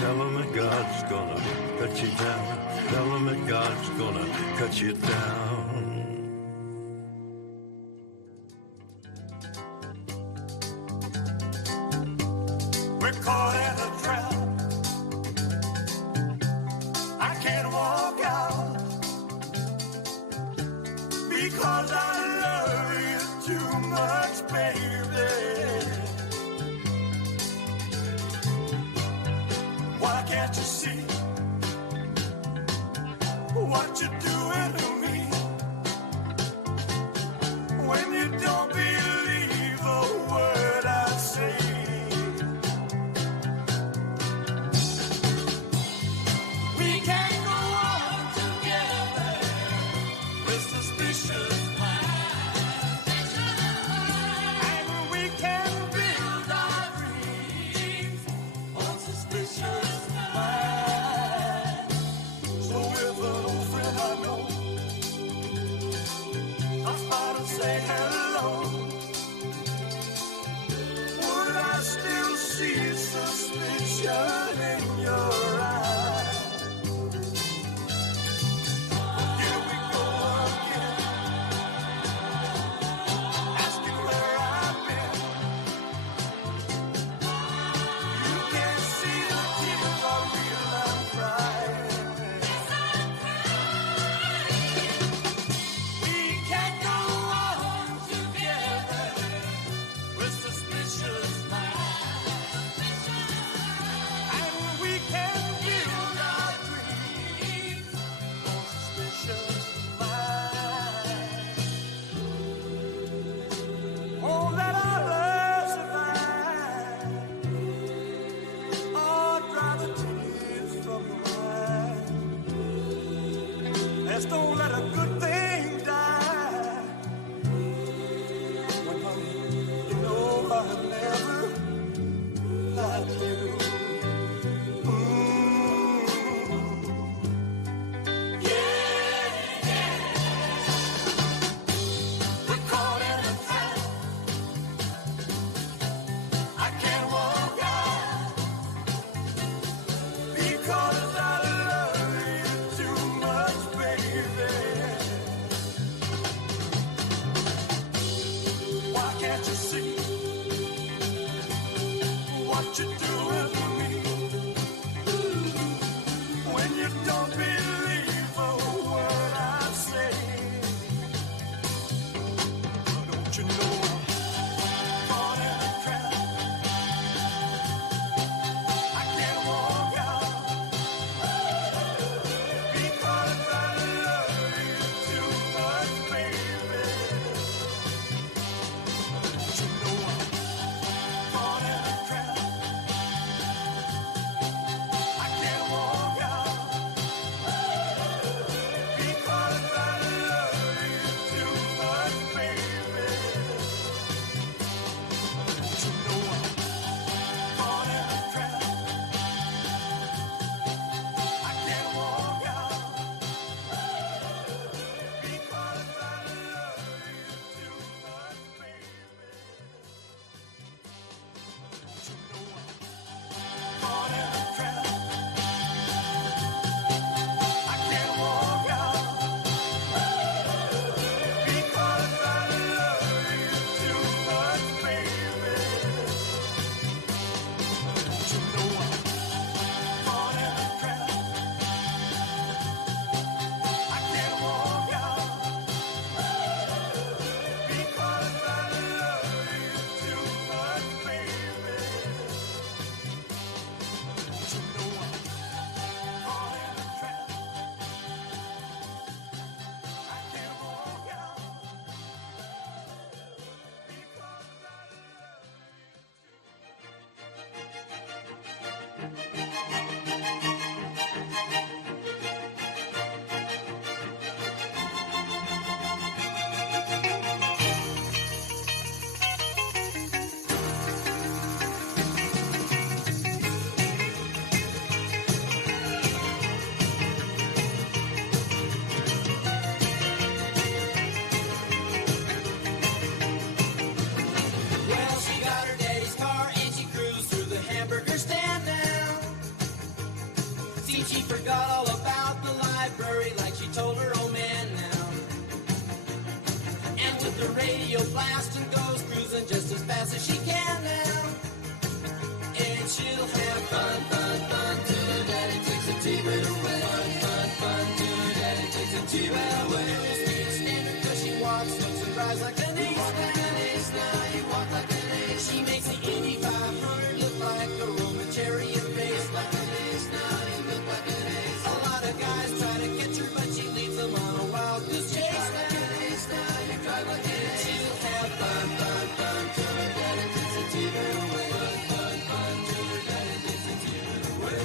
Tell him that God's gonna cut you down. Tell him that God's gonna cut you down. We're caught in a trap. I can't walk out because I love you too much, baby. Why can't you see what you're doing to me when you don't believe a word I say? We can't go on together with suspicious minds, and we can build our dreams on suspicious minds. So if an old friend I know comes by to say hello, would I still see suspicion in your eyes? Here we go again, asking where I've been. You can't see the tears are real, I'm crying. We can't go on together with suspicious minds, and we can build our dreams on suspicious minds. Oh, let our love survive. Oh, dry the tears from your eyes. Let's don't let a good thing die. When honey, you know I've never lied to you. Yeah, yeah. We're caught in a trap. I can't walk out because I love you too much, baby. She forgot all about the library like she told her old man now. And with the radio blasting goes cruising just as fast as she can now. And she'll have fun, fun, fun till her daddy takes the T-bird away. Fun, fun, fun till her daddy takes the T-bird away. Speed standard 'cause she walks, looks and drives like an ace. Like an ace now, you walk like an ace. She makes the Indy 500 look like a Roman chariot race. Like an ace now, you look like an ace. A lot of guys try to catch her, but she leads them on a wild goose chase. Like an ace now, you drive like an ace. She'll have fun, fun, fun till her daddy takes the T-bird away. Fun, fun, fun till her daddy takes the T-bird away.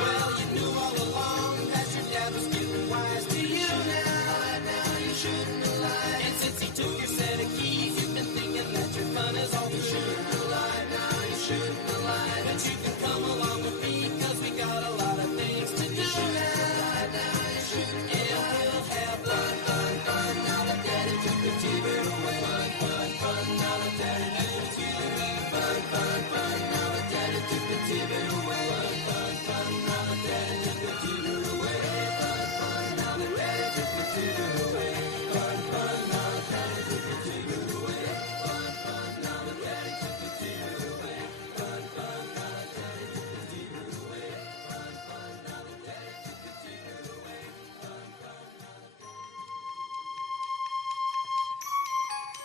Well, you knew all along that your dad was getting wise to you now. Now you shouldn't have lied. And since he took your set of keys, you've been thinking that your fun is all through. You shouldn't have lied. Now you shouldn't have lied. But you can come along with me 'cause we got a lot of things to do now. Now you shouldn't. And we'll have fun, fun, fun. Now that daddy took the T-bird away. Fun, fun, fun. Now that daddy took the T-bird away. Fun, fun, fun. Now that daddy took the T-bird away. Fun, fun, fun. Now that daddy took the T-bird away. Fun, fun. Now that daddy took the T-bird away. Fun, fun. Now that daddy took the T-bird away. Fun, fun. Now that daddy took the T-bird away. Fun, fun. Now that daddy took the T-bird away. Fun, fun. Now that daddy took the T-bird away. Fun, fun.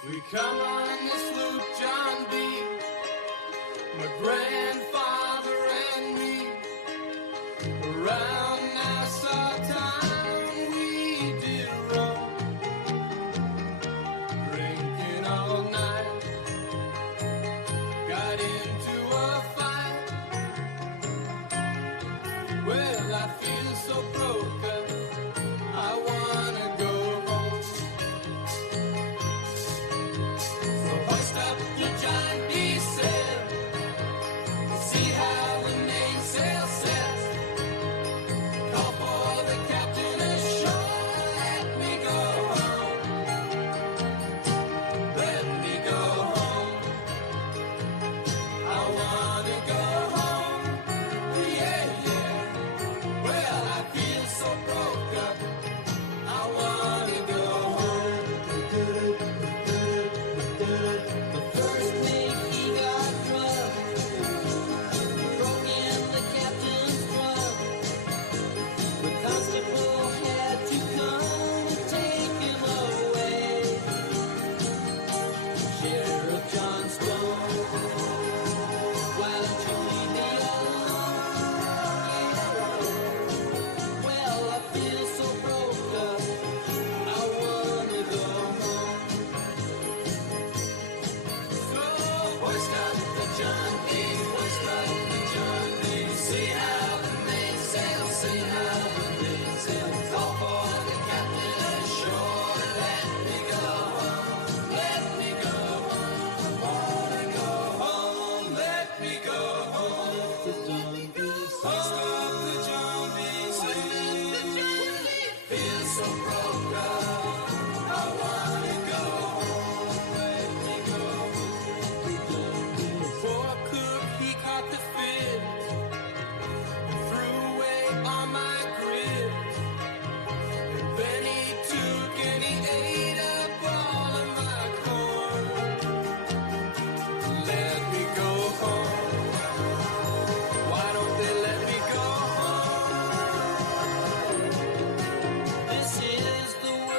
We come on this loop, John B. My grandfather and me. Around Nassau town we did roam, drinking all night. Got into a fight. Well, I feel so broken. I wanna go home. So hoist up your John D. sail. See how the mainsail sets. Call for the captain ashore. Let me go home. Let me go home. I wanna go home. Yeah, yeah. Well, I feel so broke up. I wanna go home. The first mate, he got drunk. Broke in the captain's trunk. The constable had to come and take him away. Sheriff John Stone, why don't you leave me alone? Well, I feel so broke up. I wanna go home. So hoist up the John D. Hoist up the John D. See how the mainsail, see how the mainsail. Call for the captain ashore. Let me go home. Let me go home. I wanna go home. Let me go home. Hoist up the John D. Feel so broke up. I wanna go home. Let me go home. Poor cook, he caught the fish and threw away all my grits. And then he took and he ate up all of my corn. Let me go home. Why don't they let me go home? This is the way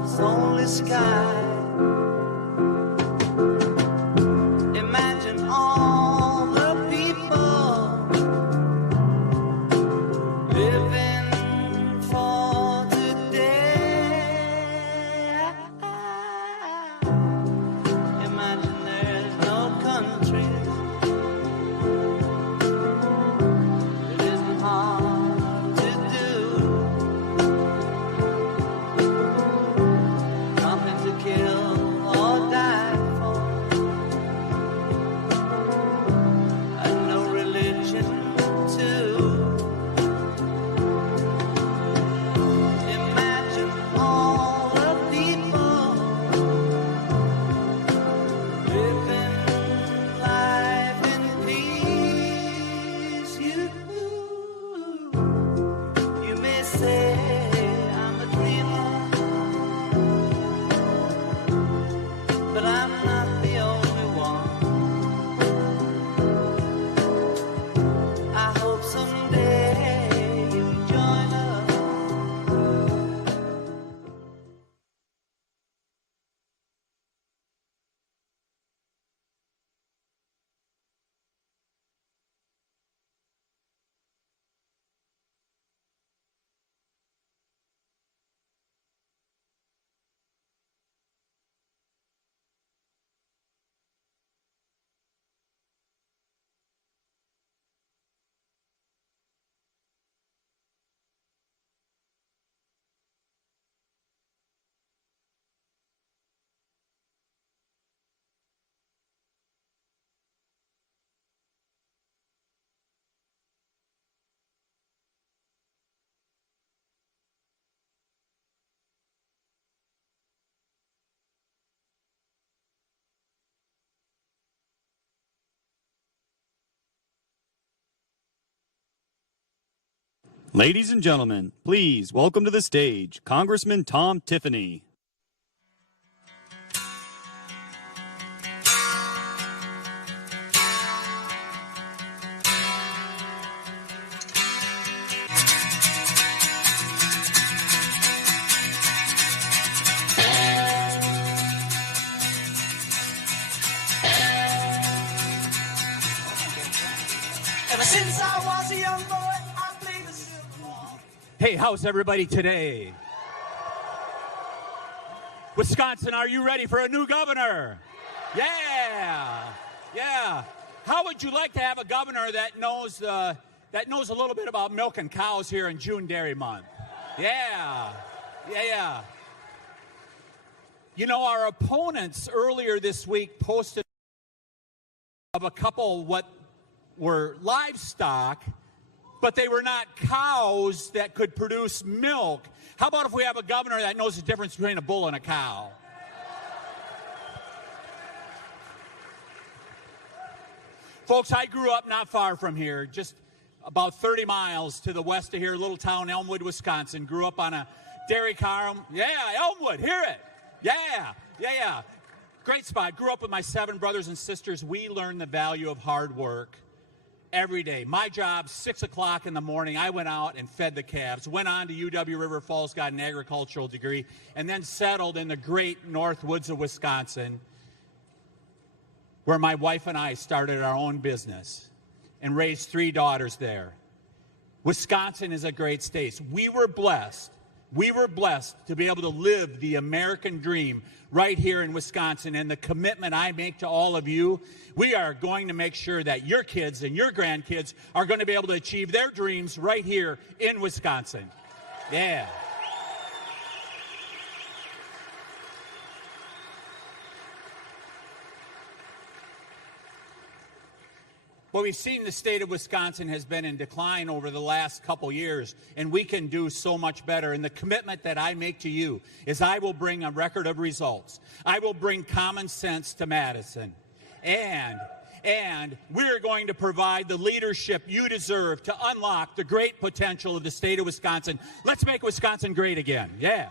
love's only sky. Imagine all the people living for today. Imagine there's no countries. It isn't hard to do. Nothing to kill or die for, and no religion too. Imagine all the people living life in peace. You may say I'm a dreamer, but I'm not the only one. I hope someday you'll join us. Ladies and gentlemen, please welcome to the stage Congressman Tom Tiffany. Ever since I was a young boy, I played the silver ball. Hey, how's everybody today? Wisconsin, are you ready for a new governor? Yeah. How would you like to have a governor that knows a little bit about milking cows here in June Dairy Month? Yeah. You know, our opponents earlier this week posted of a couple what were livestock, but they were not cows that could produce milk. How about if we have a governor that knows the difference between a bull and a cow? Folks, I grew up not far from here, just about 30 miles to the west of here, little town Elmwood, Wisconsin. Grew up on a dairy farm. Yeah, Elmwood, hear it. Yeah. Great spot. Grew up with my 7 brothers and sisters. We learned the value of hard work every day. My job, 6 o'clock in the morning, I went out and fed the calves, went on to UW River Falls, got an agricultural degree, and then settled in the great north woods of Wisconsin, where my wife and I started our own business and raised 3 daughters there. Wisconsin is a great state. We were blessed to be able to live the American dream right here in Wisconsin. And the commitment I make to all of you, we are going to make sure that your kids and your grandkids are going to be able to achieve their dreams right here in Wisconsin. Yeah. Well, we've seen the state of Wisconsin has been in decline over the last couple years, and we can do so much better. And the commitment that I make to you is I will bring a record of results. I will bring common sense to Madison. And we're going to provide the leadership you deserve to unlock the great potential of the state of Wisconsin. Let's make Wisconsin great again. Yeah.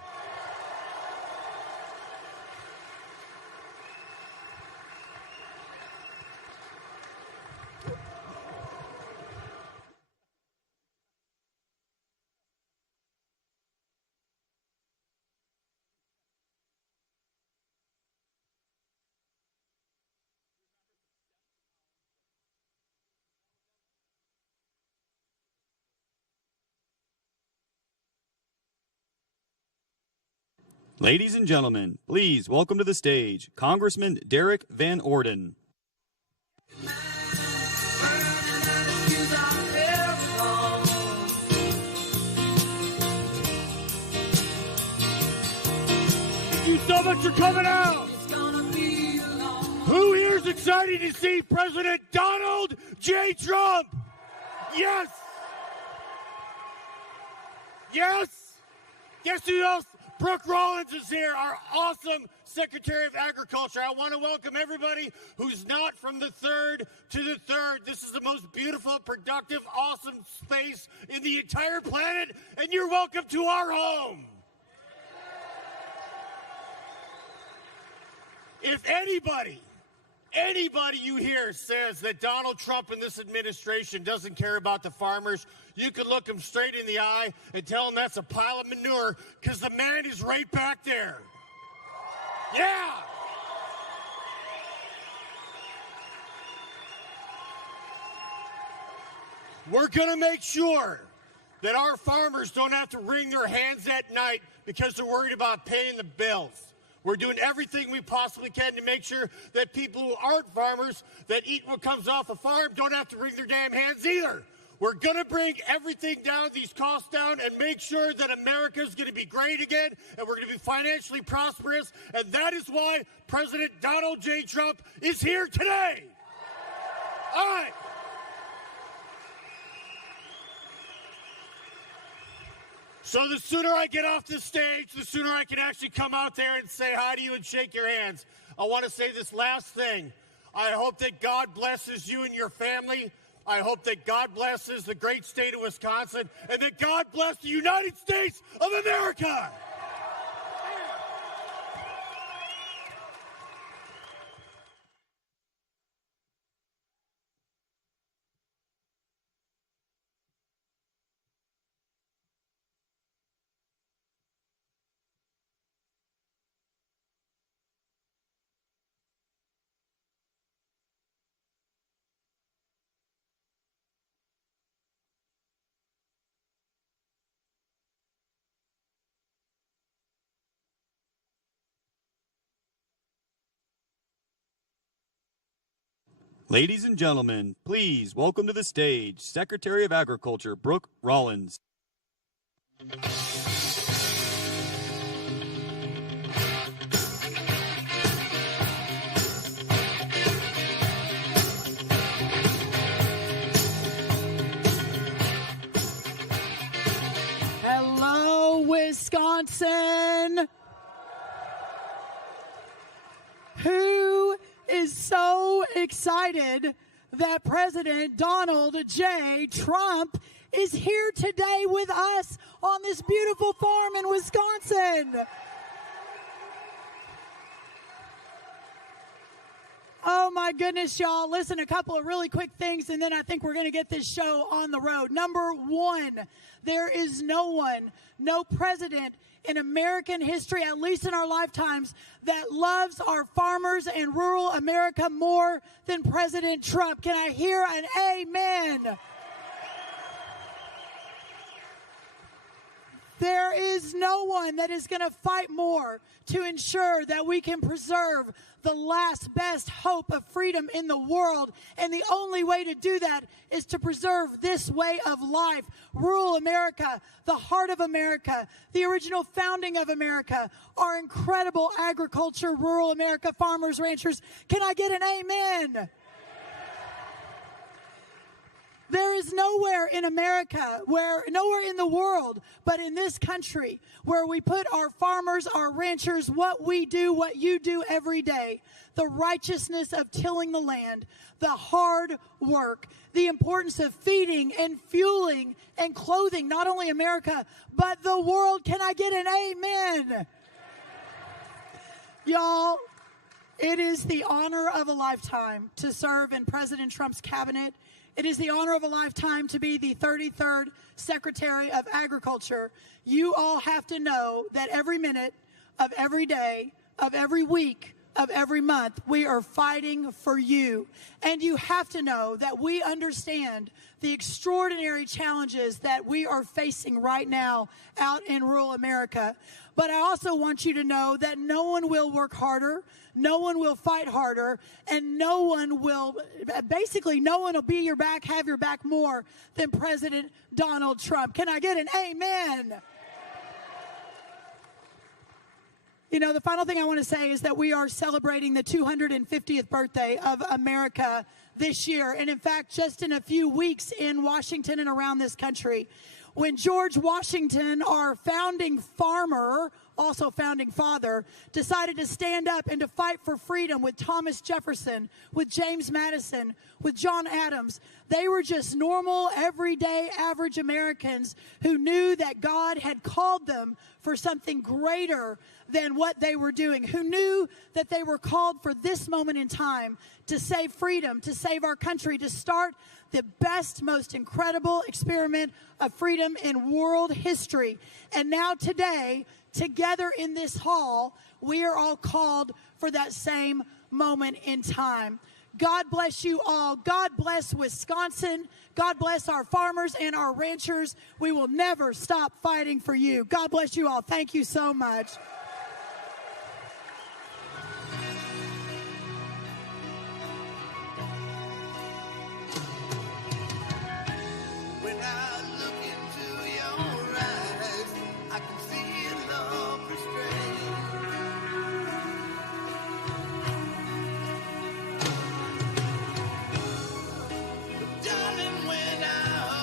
Ladies and gentlemen, please welcome to the stage Congressman Derek Van Orden. Thank you so much for coming out. Who here is excited to see President Donald J. Trump? Yes. Yes. Guess who else? Brooke Rollins is here, our awesome Secretary of Agriculture. I want to welcome everybody who's not from the 3rd to the 3rd. This is the most beautiful, productive, awesome space in the entire planet, and you're welcome to our home. If anybody you hear says that Donald Trump and this administration doesn't care about the farmers, you can look him straight in the eye and tell him that's a pile of manure, because the man is right back there. Yeah. We're going to make sure that our farmers don't have to wring their hands at night because they're worried about paying the bills. We're doing everything we possibly can to make sure that people who aren't farmers that eat what comes off a farm don't have to wring their damn hands either. We're going to bring everything down, these costs down, and make sure that America's going to be great again, and we're going to be financially prosperous, and that is why President Donald J. Trump is here today. All right. So the sooner I get off the stage, the sooner I can actually come out there and say hi to you and shake your hands. I want to say this last thing. I hope that God blesses you and your family. I hope that God blesses the great state of Wisconsin, and that God bless the United States of America. Ladies and gentlemen, please welcome to the stage Secretary of Agriculture Brooke Rollins. Hello, Wisconsin. Who is so excited that President Donald J. Trump is here today with us on this beautiful farm in Wisconsin? Oh my goodness, y'all. Listen, a couple of really quick things, and then I think we're going to get this show on the road. Number one, there is no one, no president in American history, at least in our lifetimes, that loves our farmers and rural America more than President Trump. Can I hear an amen? There is no one that is going to fight more to ensure that we can preserve the last best hope of freedom in the world. And the only way to do that is to preserve this way of life. Rural America, the heart of America, the original founding of America, our incredible agriculture, rural America, farmers, ranchers. Can I get an amen? There is nowhere in America, nowhere in the world, but in this country, where we put our farmers, our ranchers, what we do, what you do every day, the righteousness of tilling the land, the hard work, the importance of feeding and fueling and clothing, not only America, but the world. Can I get an amen? Y'all, it is the honor of a lifetime to serve in President Trump's cabinet. It is the honor of a lifetime to be the 33rd Secretary of Agriculture. You all have to know that every minute of every day, of every week, of every month, we are fighting for you. And you have to know that we understand the extraordinary challenges that we are facing right now out in rural America. But I also want you to know that no one will work harder, no one will fight harder, and no one will be your back, have your back more than President Donald Trump. Can I get an amen? You know, the final thing I want to say is that we are celebrating the 250th birthday of America this year. And in fact, just in a few weeks in Washington and around this country, when George Washington, our founding farmer, also founding father, decided to stand up and to fight for freedom with Thomas Jefferson, with James Madison, with John Adams, they were just normal, everyday, average Americans who knew that God had called them for something greater than what they were doing, who knew that they were called for this moment in time to save freedom, to save our country, to start the best, most incredible experiment of freedom in world history. And now today, together in this hall, we are all called for that same moment in time. God bless you all. God bless Wisconsin. God bless our farmers and our ranchers. We will never stop fighting for you. God bless you all. Thank you so much. When I look into your eyes, I can see love restrained. Darling, when I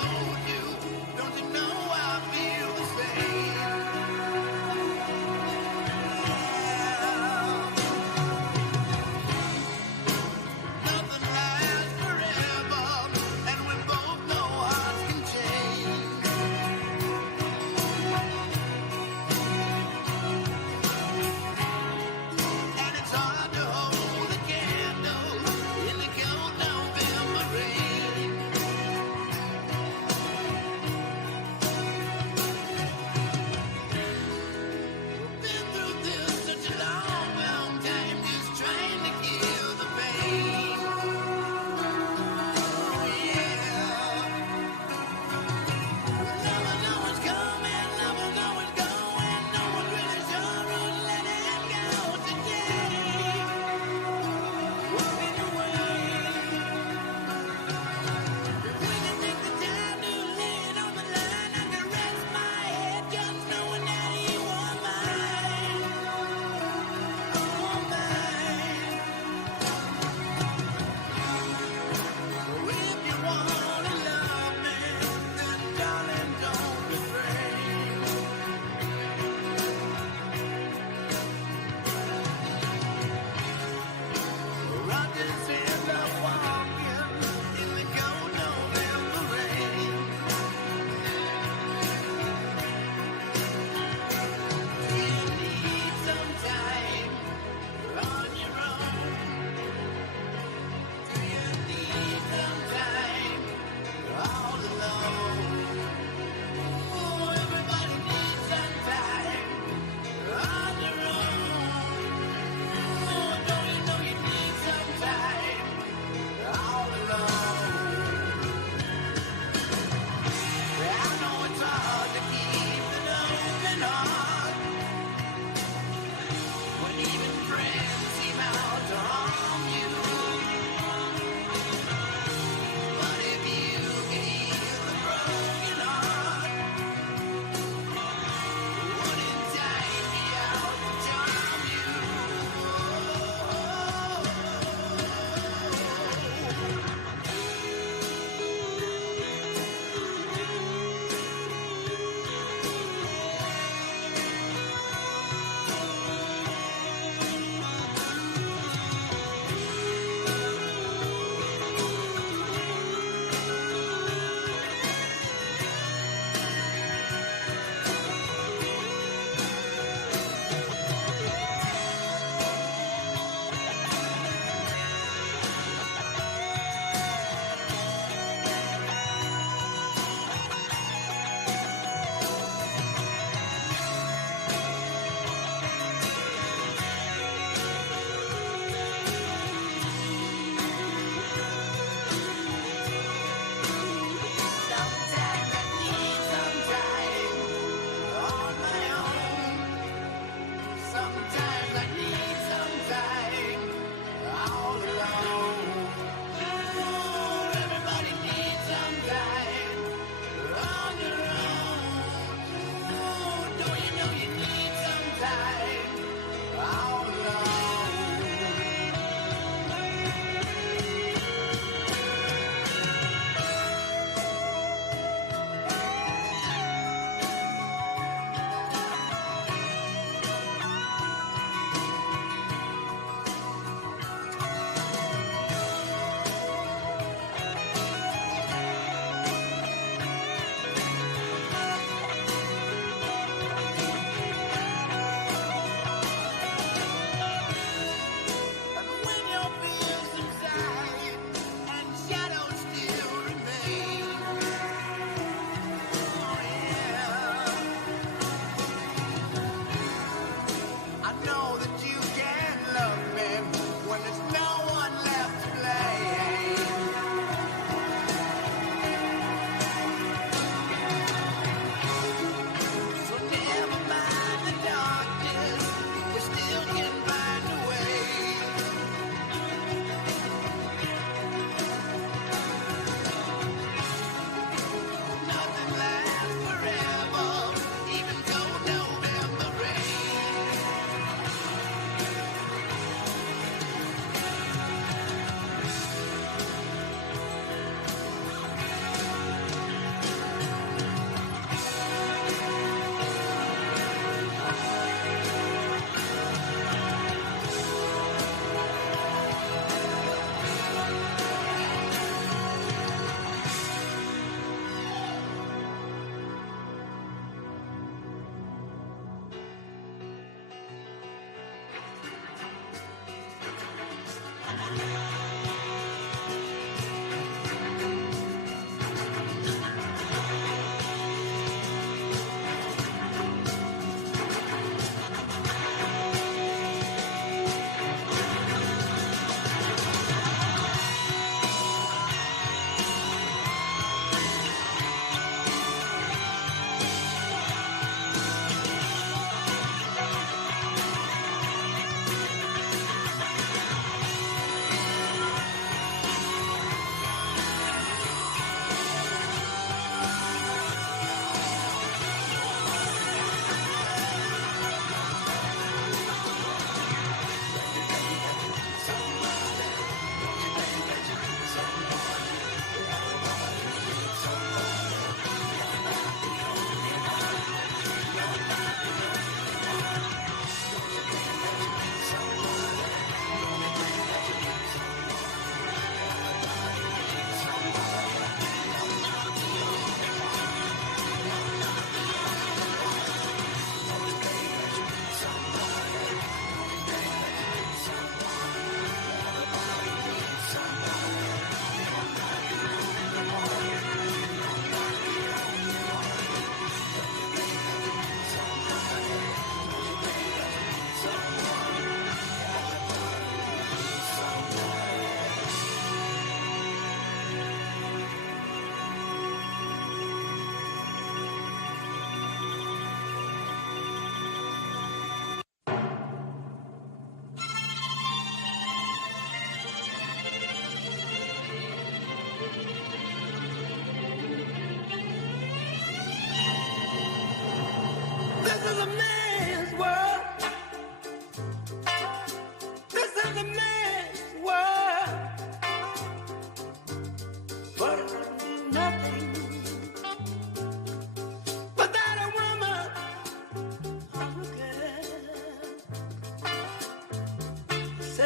hold you, don't you know I feel the same?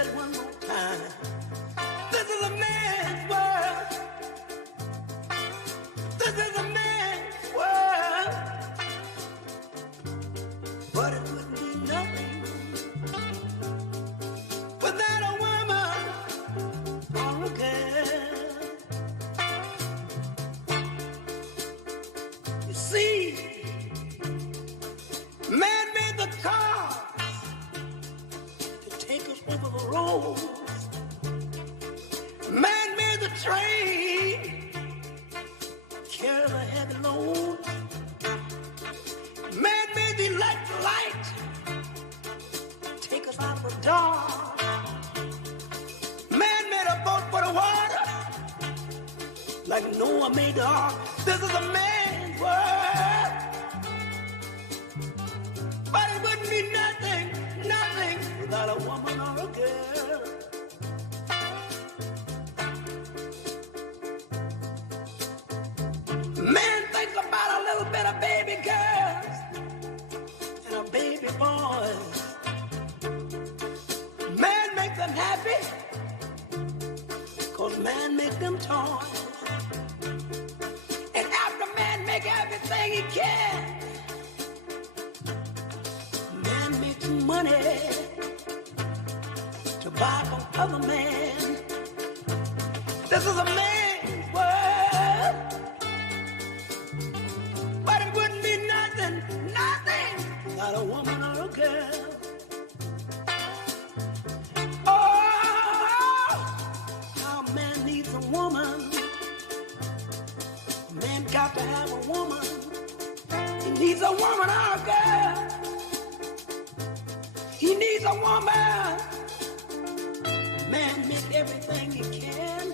it one more time. This is a man's world. This is a man's world. But it wouldn't be nothing without a woman or a girl. You see, man made the car to take us over the road. Man made the train carry the heavy load. Man made the electric light take us out of the dark. Man made a boat for the water like Noah made the ark. This is a man's world. But it wouldn't be nothing, nothing without a woman or a girl. Man thinks about a little bit of baby girls and a baby boys. Man makes them happy, 'cause man make them toys. And after man make everything he can, man makes money to buy from other men. This is a man's world. But it wouldn't be nothing, nothing without a woman or a girl. Oh, how man needs a woman. Man got to have a woman. He needs a woman or a girl. He needs a woman. Man makes everything he can,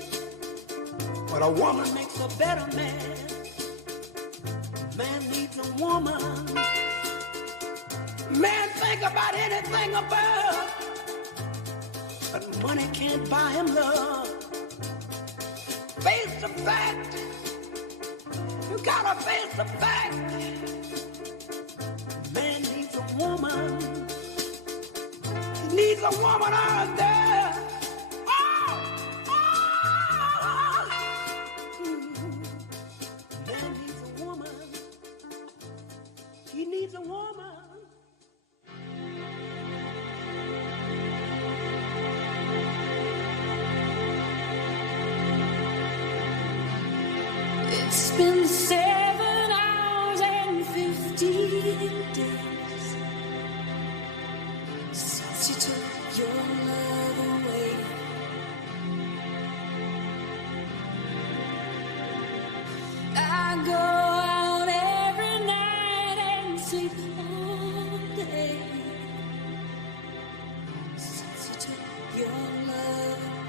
but a woman makes a better man. Man needs a woman. Man think about anything above, but money can't buy him love. Face the fact. You gotta face the fact. Man needs a woman. He needs a woman or a girl. Oh, oh. Man needs a woman. He needs a woman. It's been 7 hours and 15 days since you took your love away. I go out every night and sleep all day since you took your love away.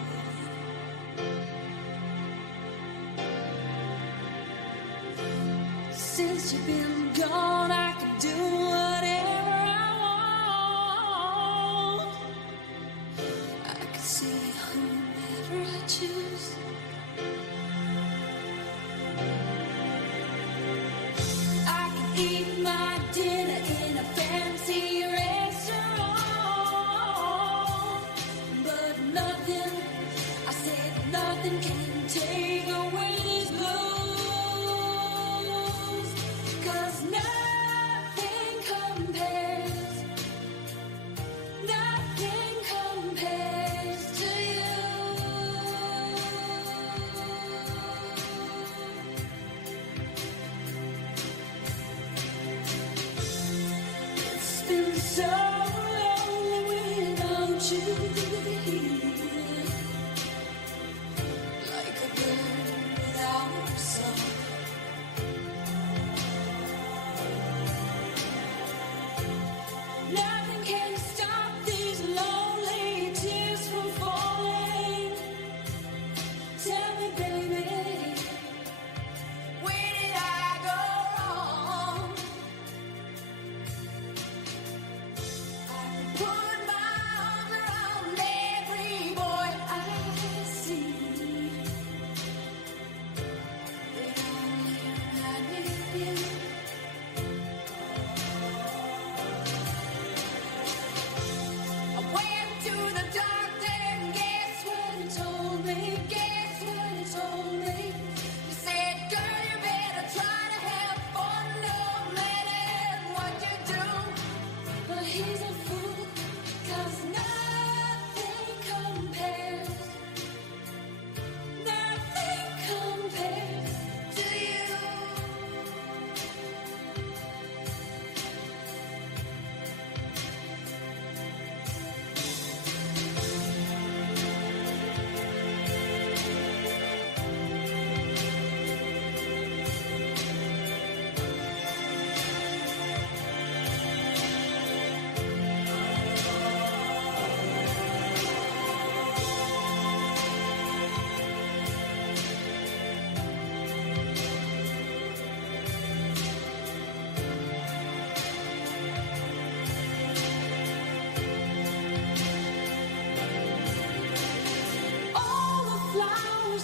Since you've been gone, I can do whatever I want. I can see whomever I choose. I can eat my dinner in a fancy restaurant, but nothing, I said nothing can take away these blues. 'Cause nothing compares to you. It's been so lonely without you here.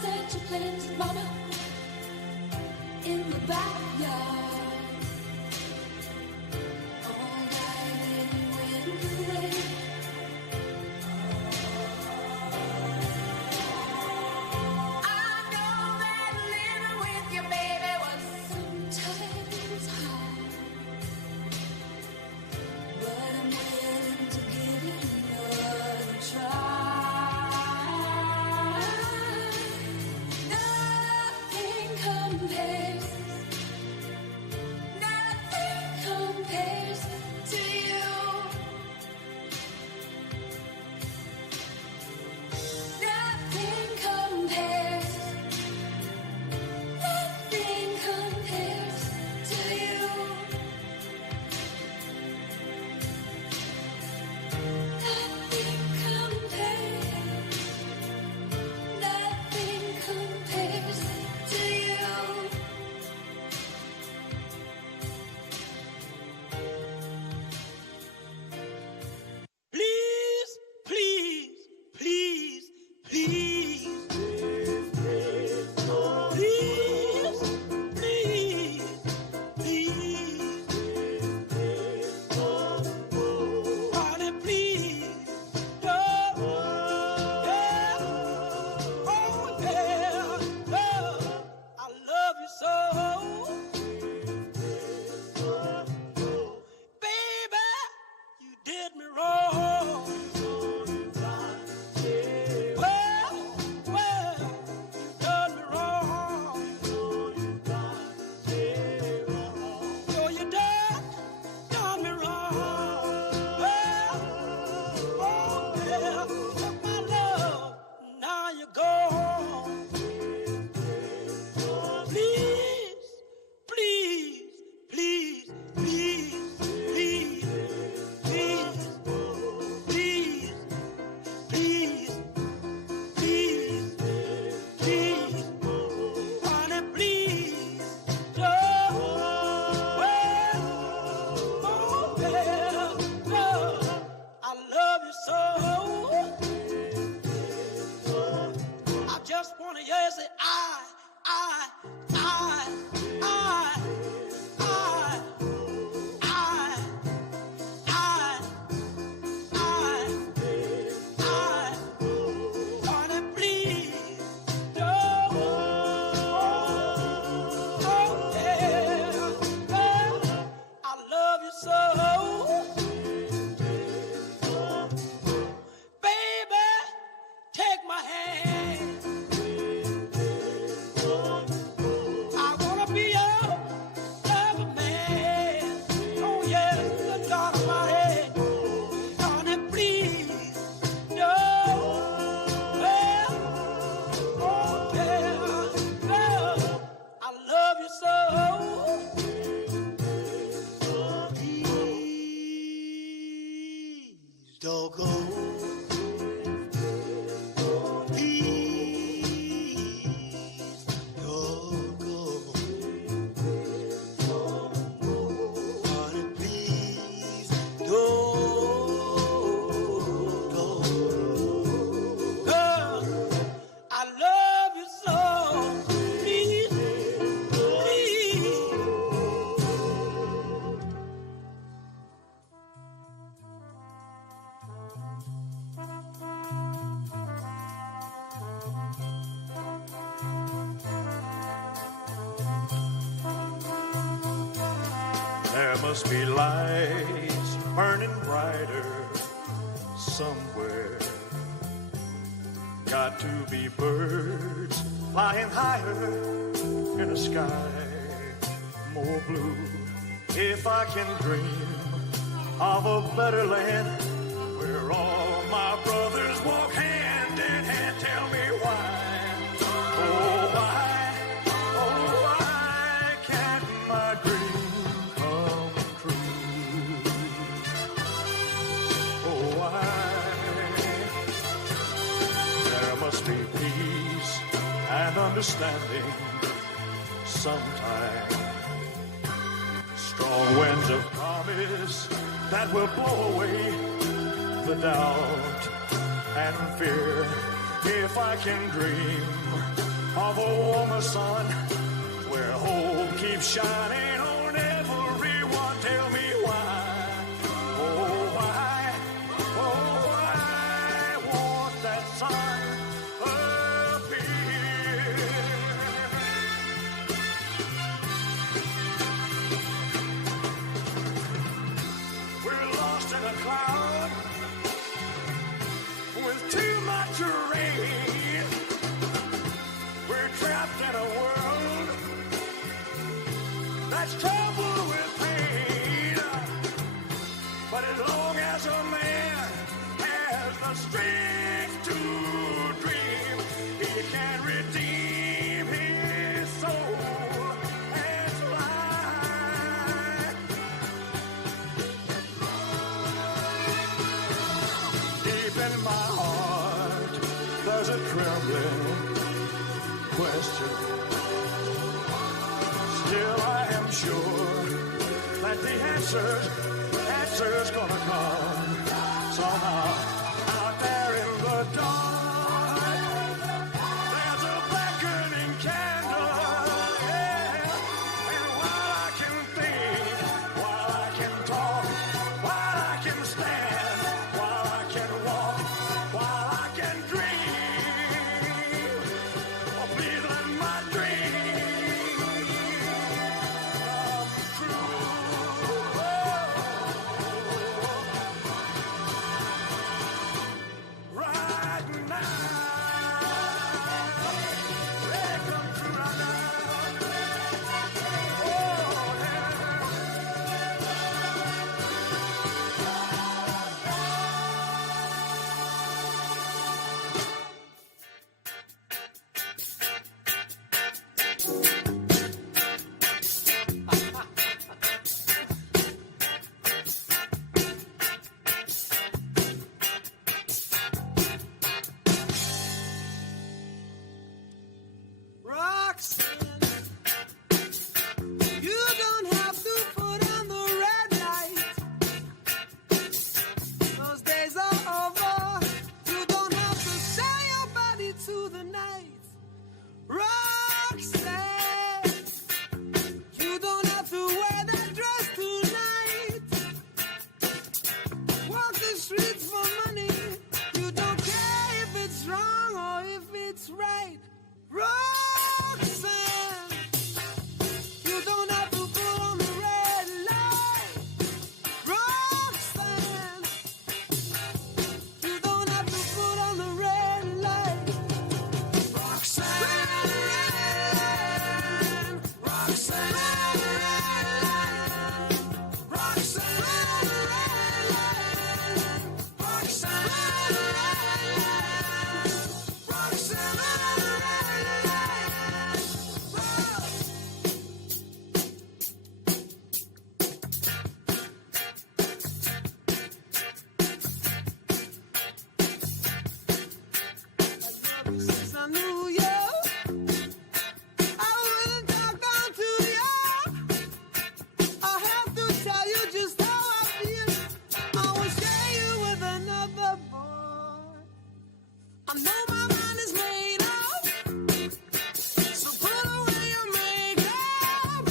that you planted, Mama, in the backyard. All night in wind and rain. I know that living with you, baby, was sometimes hard, but I'm willing to give it another try. Nothing compares, nothing compares to you. Nothing compares, nothing compares to you. Nothing compares, nothing compares to you. Please, please, please, please. Please, please, please. Honey, please. Yeah. Yeah. Oh, yeah. Yeah. I love you so. Baby, you did me wrong. Well, you done me wrong. Oh, you done me wrong. Well, oh, yeah, took my love, now you're gone. Please, please, please, please, please, please, please, please, please, please, honey, please, don't. Well, oh, yeah, yeah, I love you so. I just wanna hear you say, I, I, I, I, honey, please, don't. Oh, yeah, I love you so. Baby, take my hand. I wanna be your lover man. Oh, yes, the God of my head. Honey, please, no. Well, oh, yeah, well, I love you so. Please don't go. Please don't go. Honey, please don't go. Girl, I love you so. Please, please. There must be lights burning brighter somewhere. Got to be birds flying higher in a sky more blue. If I can dream of a better land where all my brothers walk hand in hand, tell me why. Oh, why can't my dream come true? Oh, why? There must be peace and understanding sometime. Strong winds of promise that will blow away the doubt and fear. If I can dream of a warmer sun, where hope keeps shining on everyone. Tell me why, oh why won't that sun appear? We're lost in a cloud with too much rain. We're trapped in a world that's troubled with pain. But as long as a man has the strength to dream, he can redeem his soul and fly. Deep in my heart, there's a trembling question. Still I am sure that the answer's gonna come somehow. Out there in the dark, there's a blackening candle, yeah. And while I can think, while I can talk, while I can stand, while I can walk, while I can dream, oh, please let my dream come true. Right now, let it come true right now. Oh, yeah. Roxanne, you don't have to put on the red light. Those days are over. You don't have to sell your body to the night. Roxanne, you don't have to wear that dress tonight. Walk the streets for money. You don't care if it's wrong or if it's right. Roxanne, you don't have to put on the red light. Roxanne, you don't have to put on the red light. Roxanne, Roxanne, Roxanne, since I knew you, I wouldn't talk down to you. I have to tell you just how I feel. I will share you with another boy. I know my mind is made up, so put away your makeup.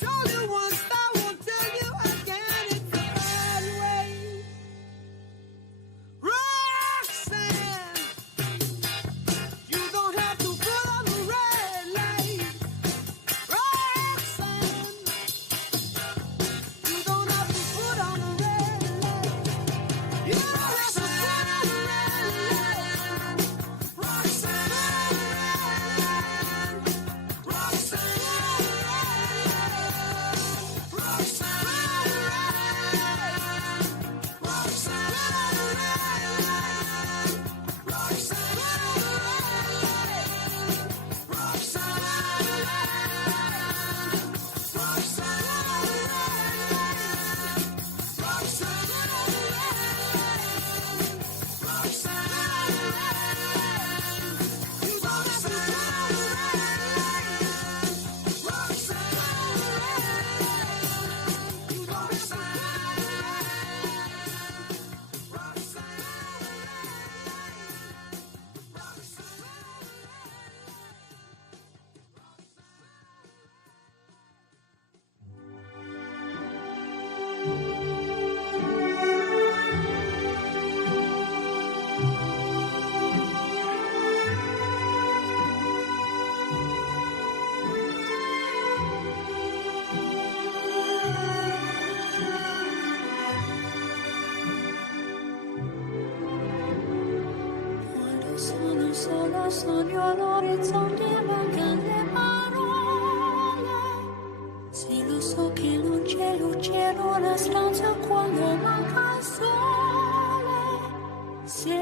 Told you once, I won't tell you again. It's a bad way. Roxanne, you don't have to put on the red light. Roxanne, you don't have to put on the red light. You don't have to put on the red light. solo sogno all'orizzonte mancano le parole. Se lo so che non c'è luce in una stanza quando manca il sole. Se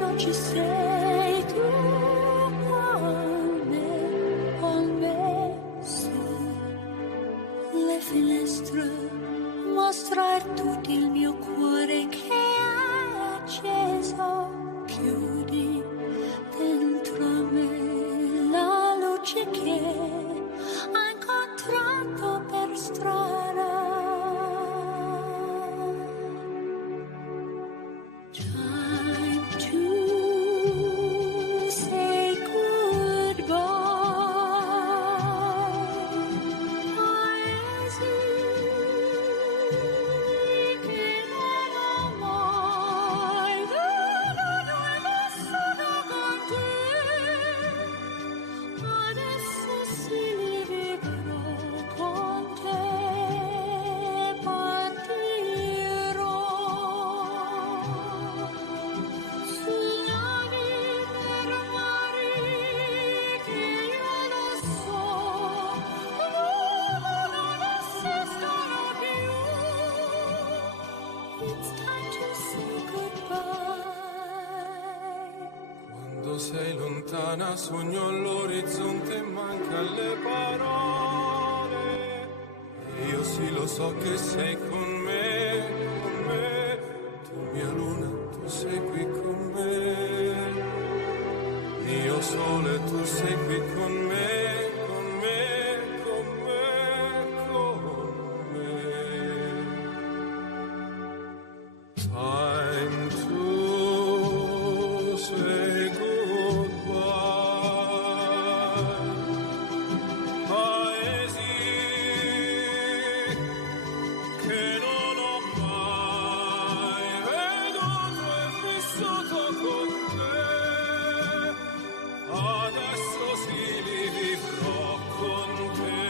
non ci sei tu con me, sì. Le finestre mostra tutto il mio cuore che è acceso. Chiudi dentro me la luce che ho incontrato per strada. Time to say goodbye. Paesi che non ho mai vissuto con te. Adesso sì li vivrò con te. Partirò su navi per mari che io lo so non esistono più. It's time to say goodbye. Quando sei lontana sogno all'orizzonte manca le parole. E io sì lo so che sei con me, con me. Tu mia luna, tu sei qui con me. Mio sole, tu sei qui con me, con me, con me, con me. Time to say goodbye. Paesi che non ho mai veduto e vissuto con te. Adesso sì li vivrò con te.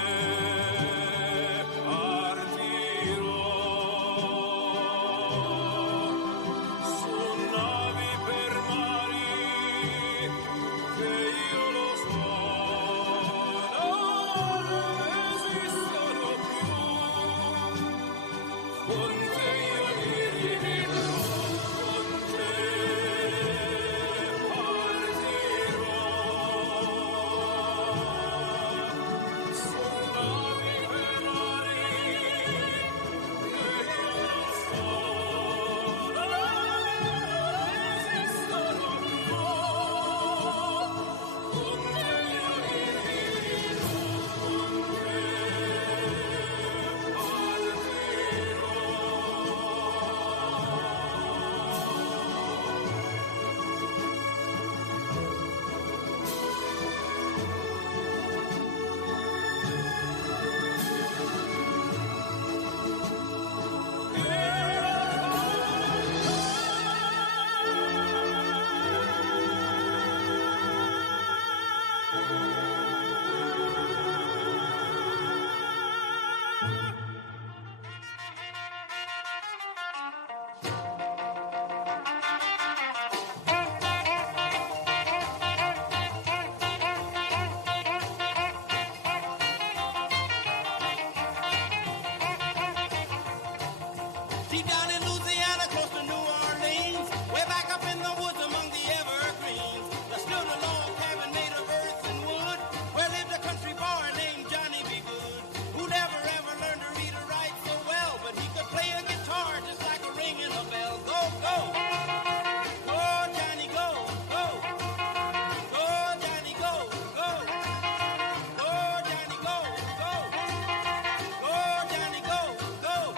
Partirò su navi per mari che io lo so non esistono più. Con te io li vivrò, con te partirò su navi per mari che io lo so non esistono più. Con te io li vivrò, con te Deep down in Louisiana, close to New Orleans, way back up in the woods among the evergreens, there stood a log cabin made of earth and wood, where lived a country boy named Johnny B. Good, who never ever learned to read or write so well, but he could play a guitar just like a ringing a bell. Go, go! Go, Johnny, go, go! Go, Johnny, go, go! Go, Johnny, go, go! Go, Johnny, go, go!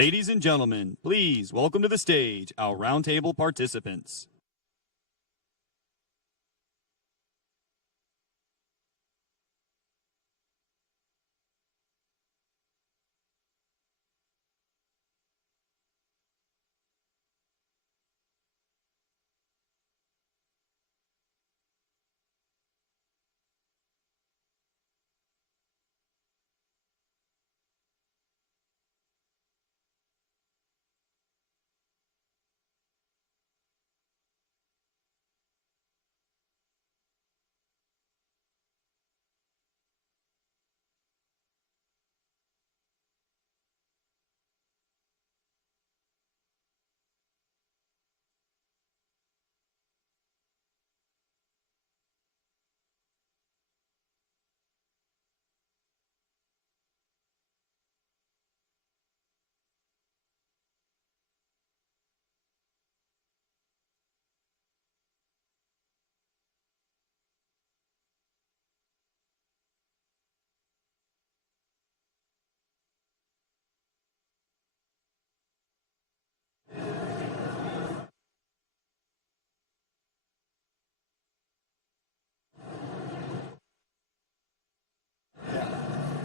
Ladies and gentlemen, please welcome to the stage our roundtable participants.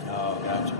Oh, gotcha.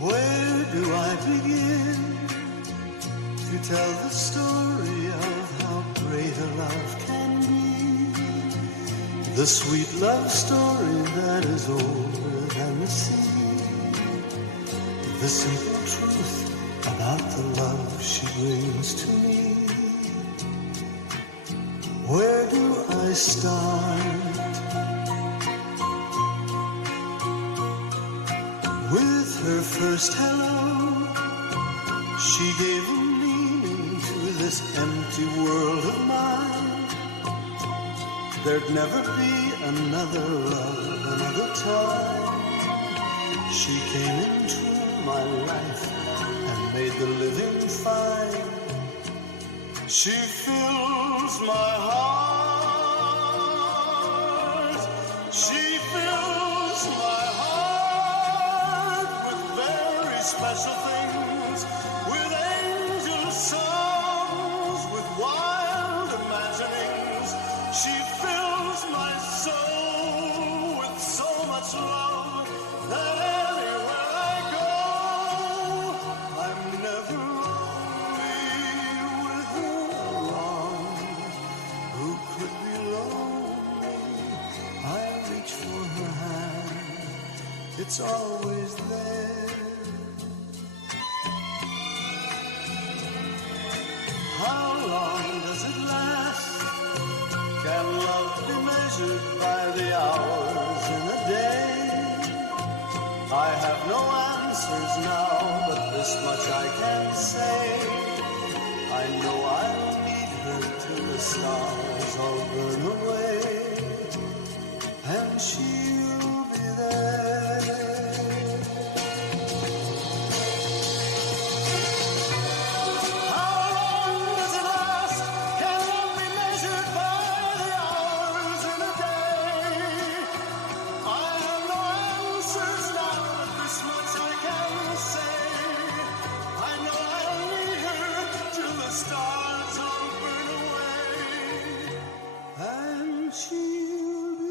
Where do I begin to tell the story of how great a love can be? The sweet love story that is older than the sea. The simple truth about the love she brings to me. Where do I start? With her first hello, she gave a meaning to this empty world of mine. There'd never be another love, another time. She came into my life and made the living fine. She fills my heart. She fills my heart with very special things, with angel songs, with wild imaginings. She fills my soul with so much love that anywhere I go, it's always there. How long does it last? Can love be measured by the hours in a day? I have no answers now, but this much I can say. I know I'll need her till the stars all burn away, and she'll be there. How long does it last? Can love be measured by the hours in a day? I have no answers now, but this much I can say. I know I'll need her till the stars all burn away, and she'll be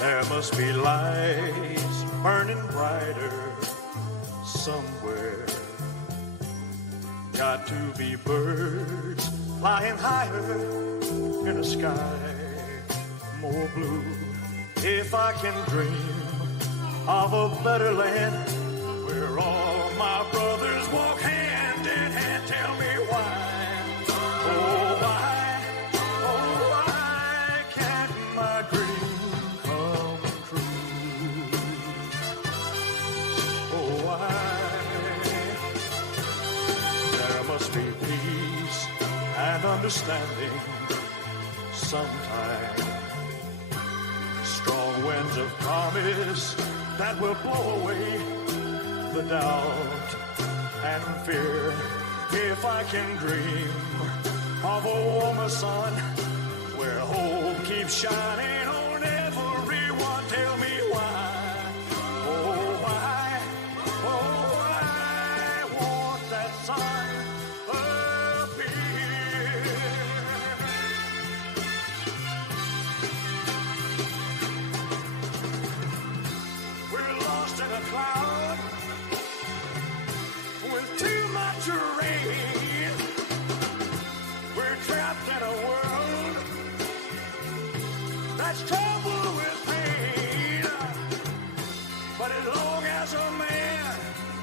There must be lights burning brighter somewhere. Got to be birds flying higher in a sky more blue. If I can dream of a better land where all my brothers walk hand in hand, tell me why. Oh, why can't my dream come true? Oh, why? There must be peace and understanding sometime. Strong winds of promise that will blow away the doubt and fear. If I can dream of a warmer sun where hope keeps shining on everyone, tell me why. Oh, why won't that sun appear? We're lost in a cloud with too much rain. We're trapped in a world that's troubled with pain. But as long as a man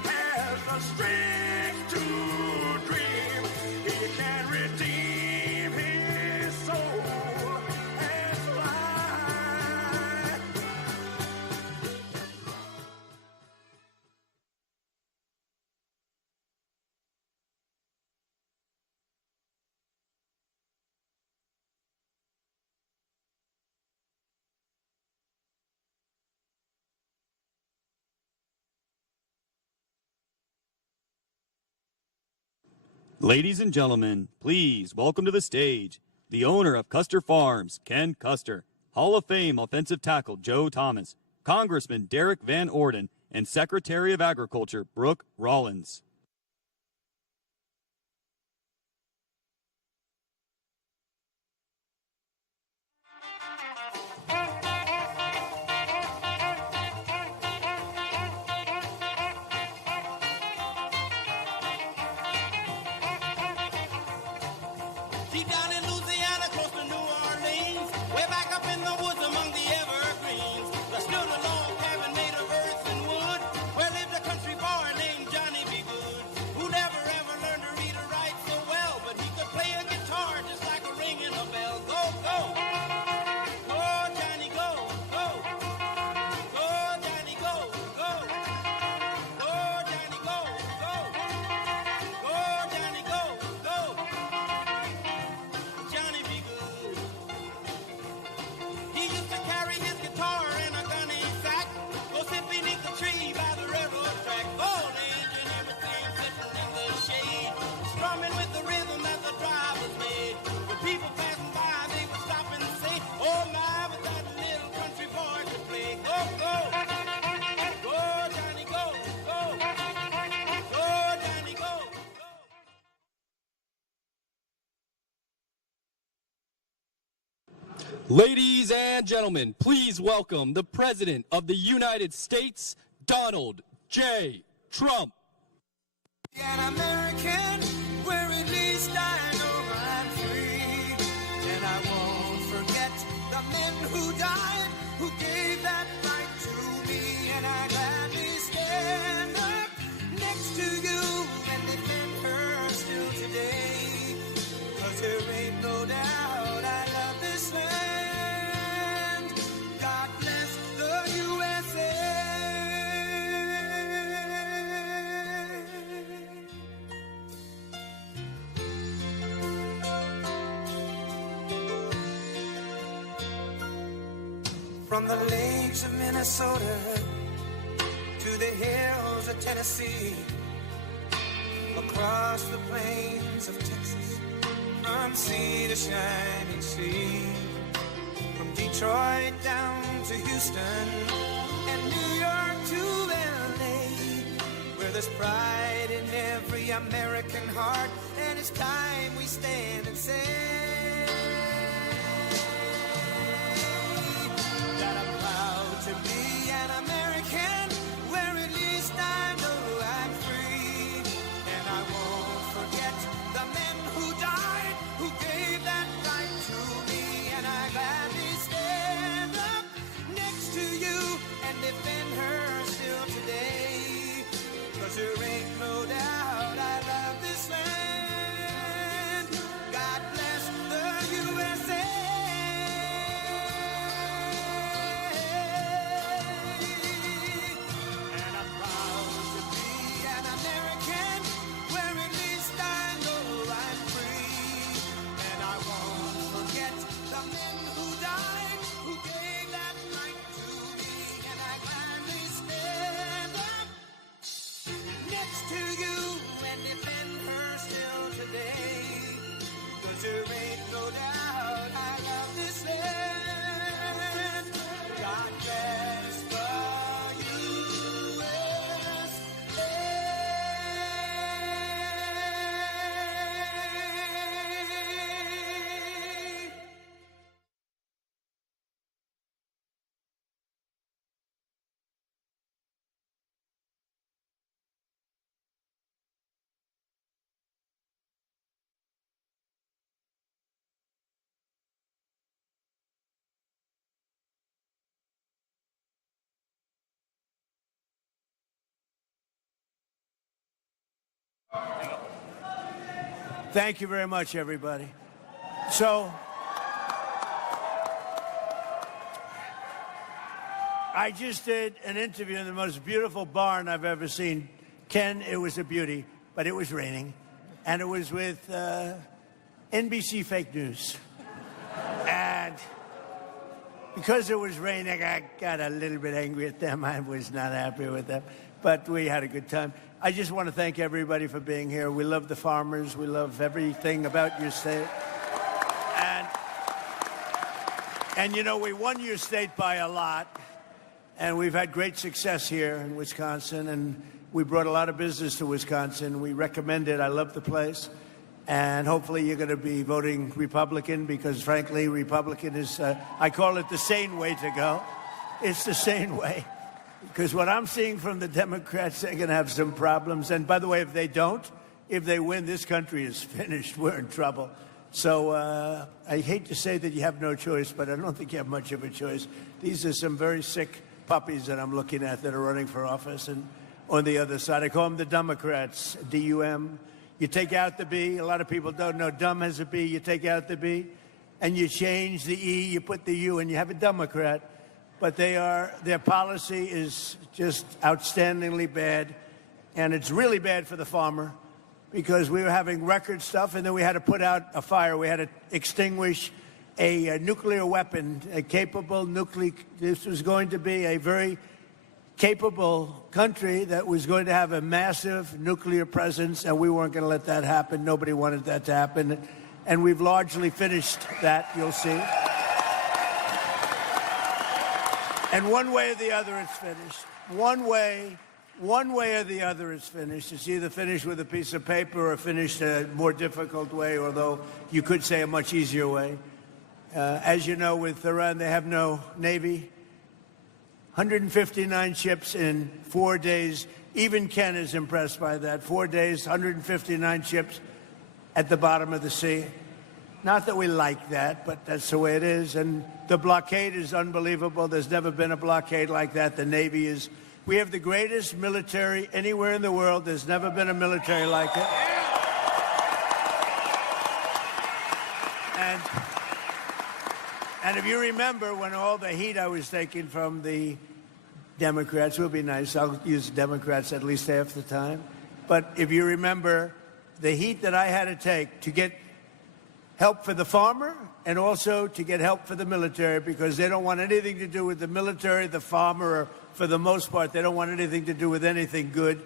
has the strength to dream, he can redeem his soul and fly. Ladies and gentlemen, please welcome to the stage the owner of Custer Farms, Ken Custer, Hall of Fame offensive tackle Joe Thomas, Congressman Derek Van Orden, and Secretary of Agriculture Brooke Rollins. Deep down in Louisiana, close to New Orleans, way back up in the woods among the evergreens, there stood a log cabin made of earth and wood, where lived a country boy named Johnny B. Good, who never ever learned to read or write so well, but he could play a guitar just like a ringing a bell. Go, go! Go, Johnny, go, go! Go, Johnny, go, go! Go, Johnny, go, go! Go, Johnny, go, go! Ladies and gentlemen, please welcome the President of the United States, Donald J. Trump. An American, where at least I know I'm free. And I won't forget the men who died, who gave that right to me. And I gladly stand up next to you and defend her still today. 'Cause there ain't no doubt I love this land. God bless the USA. From the lakes of Minnesota to the hills of Tennessee, across the plains of Texas, from sea to shining sea, from Detroit down to Houston and New York to LA, where there's pride in every American heart, and it's time we stand and say that I'm proud to be an American, where at least I know I'm free. And I won't forget the men who died, who gave that right to me. And I gladly stand up next to you and defend her still today. 'Cause there ain't no doubt I love this land. God bless the USA. To you and defend her still today. 'Cause there ain't no doubt I love this land. God bless the USA. Thank you very much, everybody. So, I just did an interview in the most beautiful barn I've ever seen. Ken, it was a beauty, but it was raining. And it was with NBC Fake News. And because it was raining, I got a little bit angry at them. I was not happy with them. But we had a good time. I just want to thank everybody for being here. We love the farmers. We love everything about your state. And you know, we won your state by a lot. And we've had great success here in Wisconsin. And we brought a lot of business to Wisconsin. We recommend it. I love the place. And hopefully you're going to be voting Republican because, frankly, Republican is, I call it the sane way to go. It's the sane way. Because what I'm seeing from the Democrats, they're going to have some problems. And by the way, if they don't, if they win, this country is finished. We're in trouble. So I hate to say that you have no choice, but I don't think you have much of a choice. These are some very sick puppies that I'm looking at that are running for office. And on the other side, I call them the Democrats, D-U-M. You take out the B. A lot of people don't know dumb has a B. You take out the B, and you change the E, you put the U, and you have a Democrat. But their policy is just outstandingly bad, and it's really bad for the farmer because we were having record stuff, and then we had to put out a fire. We had to extinguish a nuclear weapon, a capable nuclear. This was going to be a very capable country that was going to have a massive nuclear presence, and we weren't going to let that happen. Nobody wanted that to happen, and we've largely finished that, you'll see. And one way or the other, it's finished. One way or the other, it's finished. It's either finished with a piece of paper or finished a more difficult way, although you could say a much easier way. As you know, with Iran, they have no Navy. 159 ships in 4 days. Even Ken is impressed by that. 4 days, 159 ships at the bottom of the sea. Not that we like that, but that's the way it is. And the blockade is unbelievable. There's never been a blockade like that. The Navy is... We have the greatest military anywhere in the world. There's never been a military like it. And if you remember when all the heat I was taking from the Democrats, it would be nice. I'll use Democrats at least half the time. But if you remember the heat that I had to take to get help for the farmer and also to get help for the military, because they don't want anything to do with the military, the farmer, or for the most part, they don't want anything to do with anything good.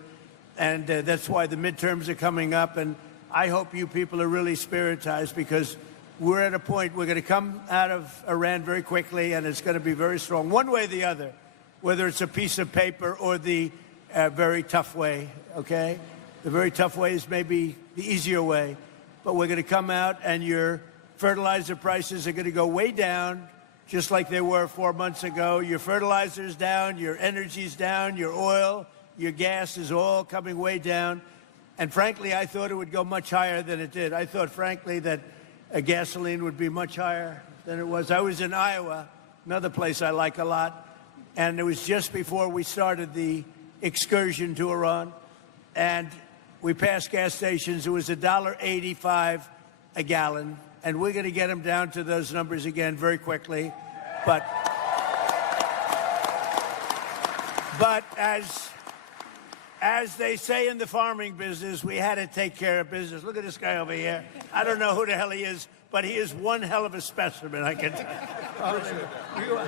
And that's why the midterms are coming up. And I hope you people are really spiritized, because we're at a point, we're going to come out of Iran very quickly, and it's going to be very strong, one way or the other, whether it's a piece of paper or the very tough way, okay? The very tough way is maybe the easier way. But we're going to come out, and your fertilizer prices are going to go way down, just like they were 4 months ago. Your fertilizer's down, your energy's down, your oil, your gas is all coming way down. And frankly, I thought it would go much higher than it did. I thought, frankly, that gasoline would be much higher than it was. I was in Iowa, another place I like a lot, and it was just before we started the excursion to Iran, and we passed gas stations. It was $1.85 a gallon, and we're going to get them down to those numbers again very quickly. But as they say in the farming business, we had to take care of business. Look at this guy over here. I don't know who the hell he is, but he is one hell of a specimen. I can tell you.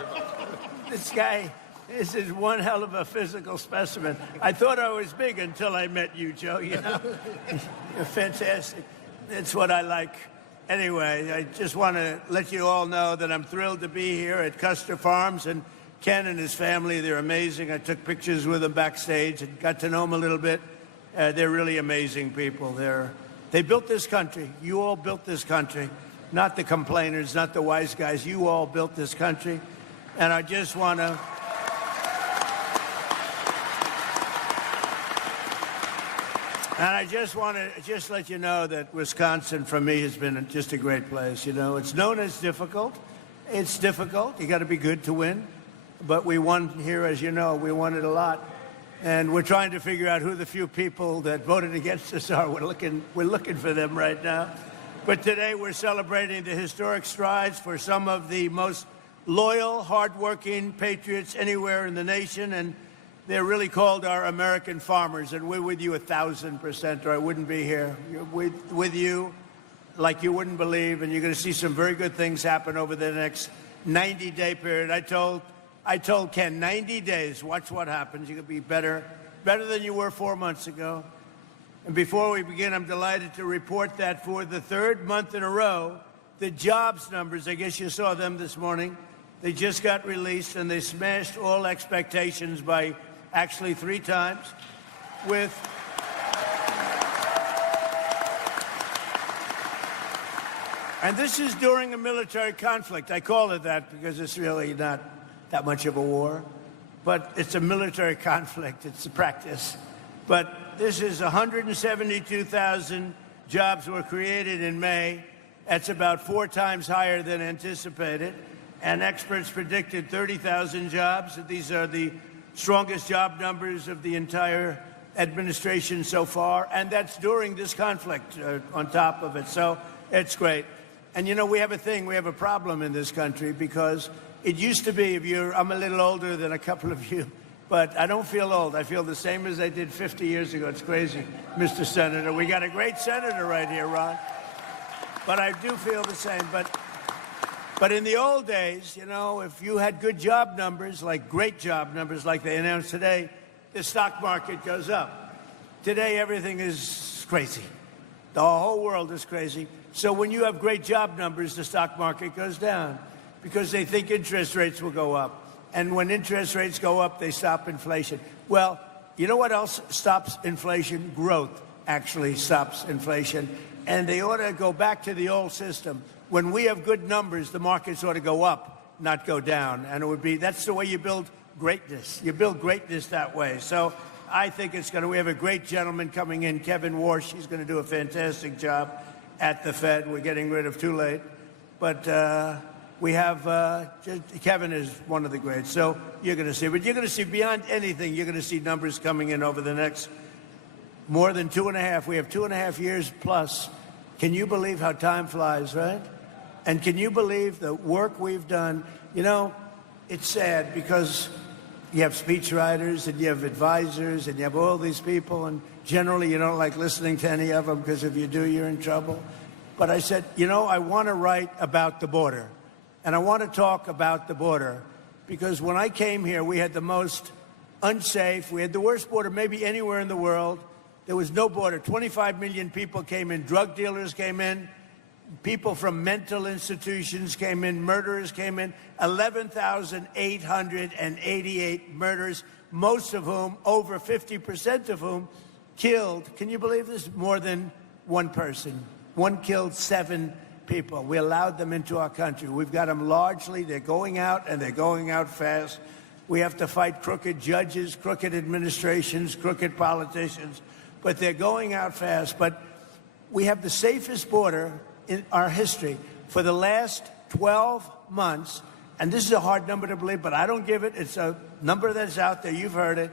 This guy, this is one hell of a physical specimen. I thought I was big until I met you, Joe. You know, you're fantastic. That's what I like. Anyway, I just want to let you all know that I'm thrilled to be here at Custer Farms, and Ken and his family, they're amazing. I took pictures with them backstage and got to know them a little bit. They're really amazing people. They built this country. You all built this country. Not the complainers, not the wise guys. You all built this country. And I just want to... And I just want to let you know that Wisconsin, for me, has been just a great place. You know, it's known as difficult. It's difficult. You got to be good to win. But we won here, as you know. We won it a lot. And we're trying to figure out who the few people that voted against us are. We're looking for them right now. But today we're celebrating the historic strides for some of the most loyal, hardworking patriots anywhere in the nation. And they're really called our American farmers. And we're with you 1,000%, or I wouldn't be here. With you like you wouldn't believe. And you're going to see some very good things happen over the next 90-day period. I told Ken, 90 days, watch what happens. You're going to be better than you were 4 months ago. And before we begin, I'm delighted to report that for the third month in a row, the jobs numbers, I guess you saw them this morning, they just got released, and they smashed all expectations by actually 3 times with... And this is during a military conflict. I call it that because it's really not that much of a war, but it's a military conflict. It's a practice. But this is 172,000 jobs were created in May. That's about 4 times higher than anticipated. And experts predicted 30,000 jobs. These are the strongest job numbers of the entire administration so far. And that's during this conflict on top of it. So it's great. And, you know, we have a problem in this country, because it used to be, I'm a little older than a couple of you, but I don't feel old. I feel the same as I did 50 years ago. It's crazy, Mr. Senator. We got a great senator right here, Ron. But I do feel the same. But in the old days, you know, if you had good job numbers, like great job numbers like they announced today, the stock market goes up. Today, everything is crazy. The whole world is crazy. So when you have great job numbers, the stock market goes down, because they think interest rates will go up. And when interest rates go up, they stop inflation. Well, you know what else stops inflation? Growth actually stops inflation. And they ought to go back to the old system when we have good numbers, the markets ought to go up, not go down. And it would be, that's the way you build greatness. You build greatness that way. So I think it's going to, we have a great gentleman coming in, Kevin Warsh. He's going to do a fantastic job at the Fed. We're getting rid of too late. But we have, Kevin is one of the greats. So you're going to see, but you're going to see beyond anything, you're going to see numbers coming in over the next more than 2.5. We have 2.5 years plus. Can you believe how time flies, right? And can you believe the work we've done? You know, it's sad because you have speechwriters and you have advisors and you have all these people, and generally you don't like listening to any of them because if you do, you're in trouble. But I said, you know, I want to write about the border, and I want to talk about the border because when I came here, we had the most unsafe, we had the worst border maybe anywhere in the world. There was no border. 25 million people came in. Drug dealers came in. People from mental institutions came in. Murderers came in. 11,888 murders, most of whom, over 50% of whom, killed, can you believe this, more than one person. One killed 7 people. We allowed them into our country. We've got them largely. They're going out, and they're going out fast. We have to fight crooked judges, crooked administrations, crooked politicians. But they're going out fast. But we have the safest border in our history for the last 12 months. And this is a hard number to believe, but I don't give it. It's a number that's out there. You've heard it.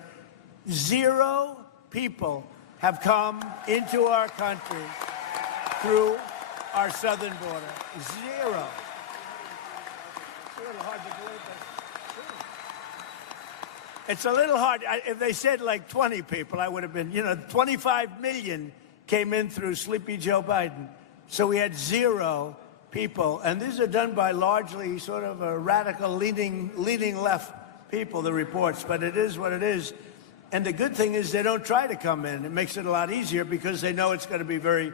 0 people have come into our country through our southern border. 0. It's a little hard to believe, but it's a little hard. If they said like 20 people, I would have been, 25 million came in through Sleepy Joe Biden. So we had 0 people. And these are done by largely sort of a radical leaning left people, the reports. But it is what it is. And the good thing is they don't try to come in. It makes it a lot easier because they know it's going to be very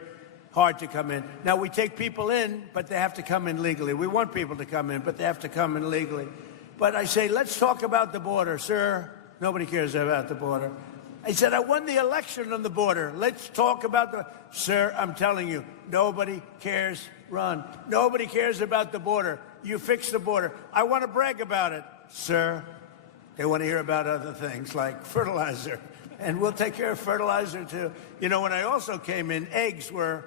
hard to come in. Now, we take people in, but they have to come in legally. We want people to come in, but they have to come in legally. But I say, let's talk about the border. Sir, nobody cares about the border. I said, I won the election on the border. Let's talk about the... Sir, I'm telling you, nobody cares. Run. Nobody cares about the border. You fix the border. I want to brag about it. Sir, they want to hear about other things like fertilizer. And we'll take care of fertilizer, too. You know, when I also came in, eggs were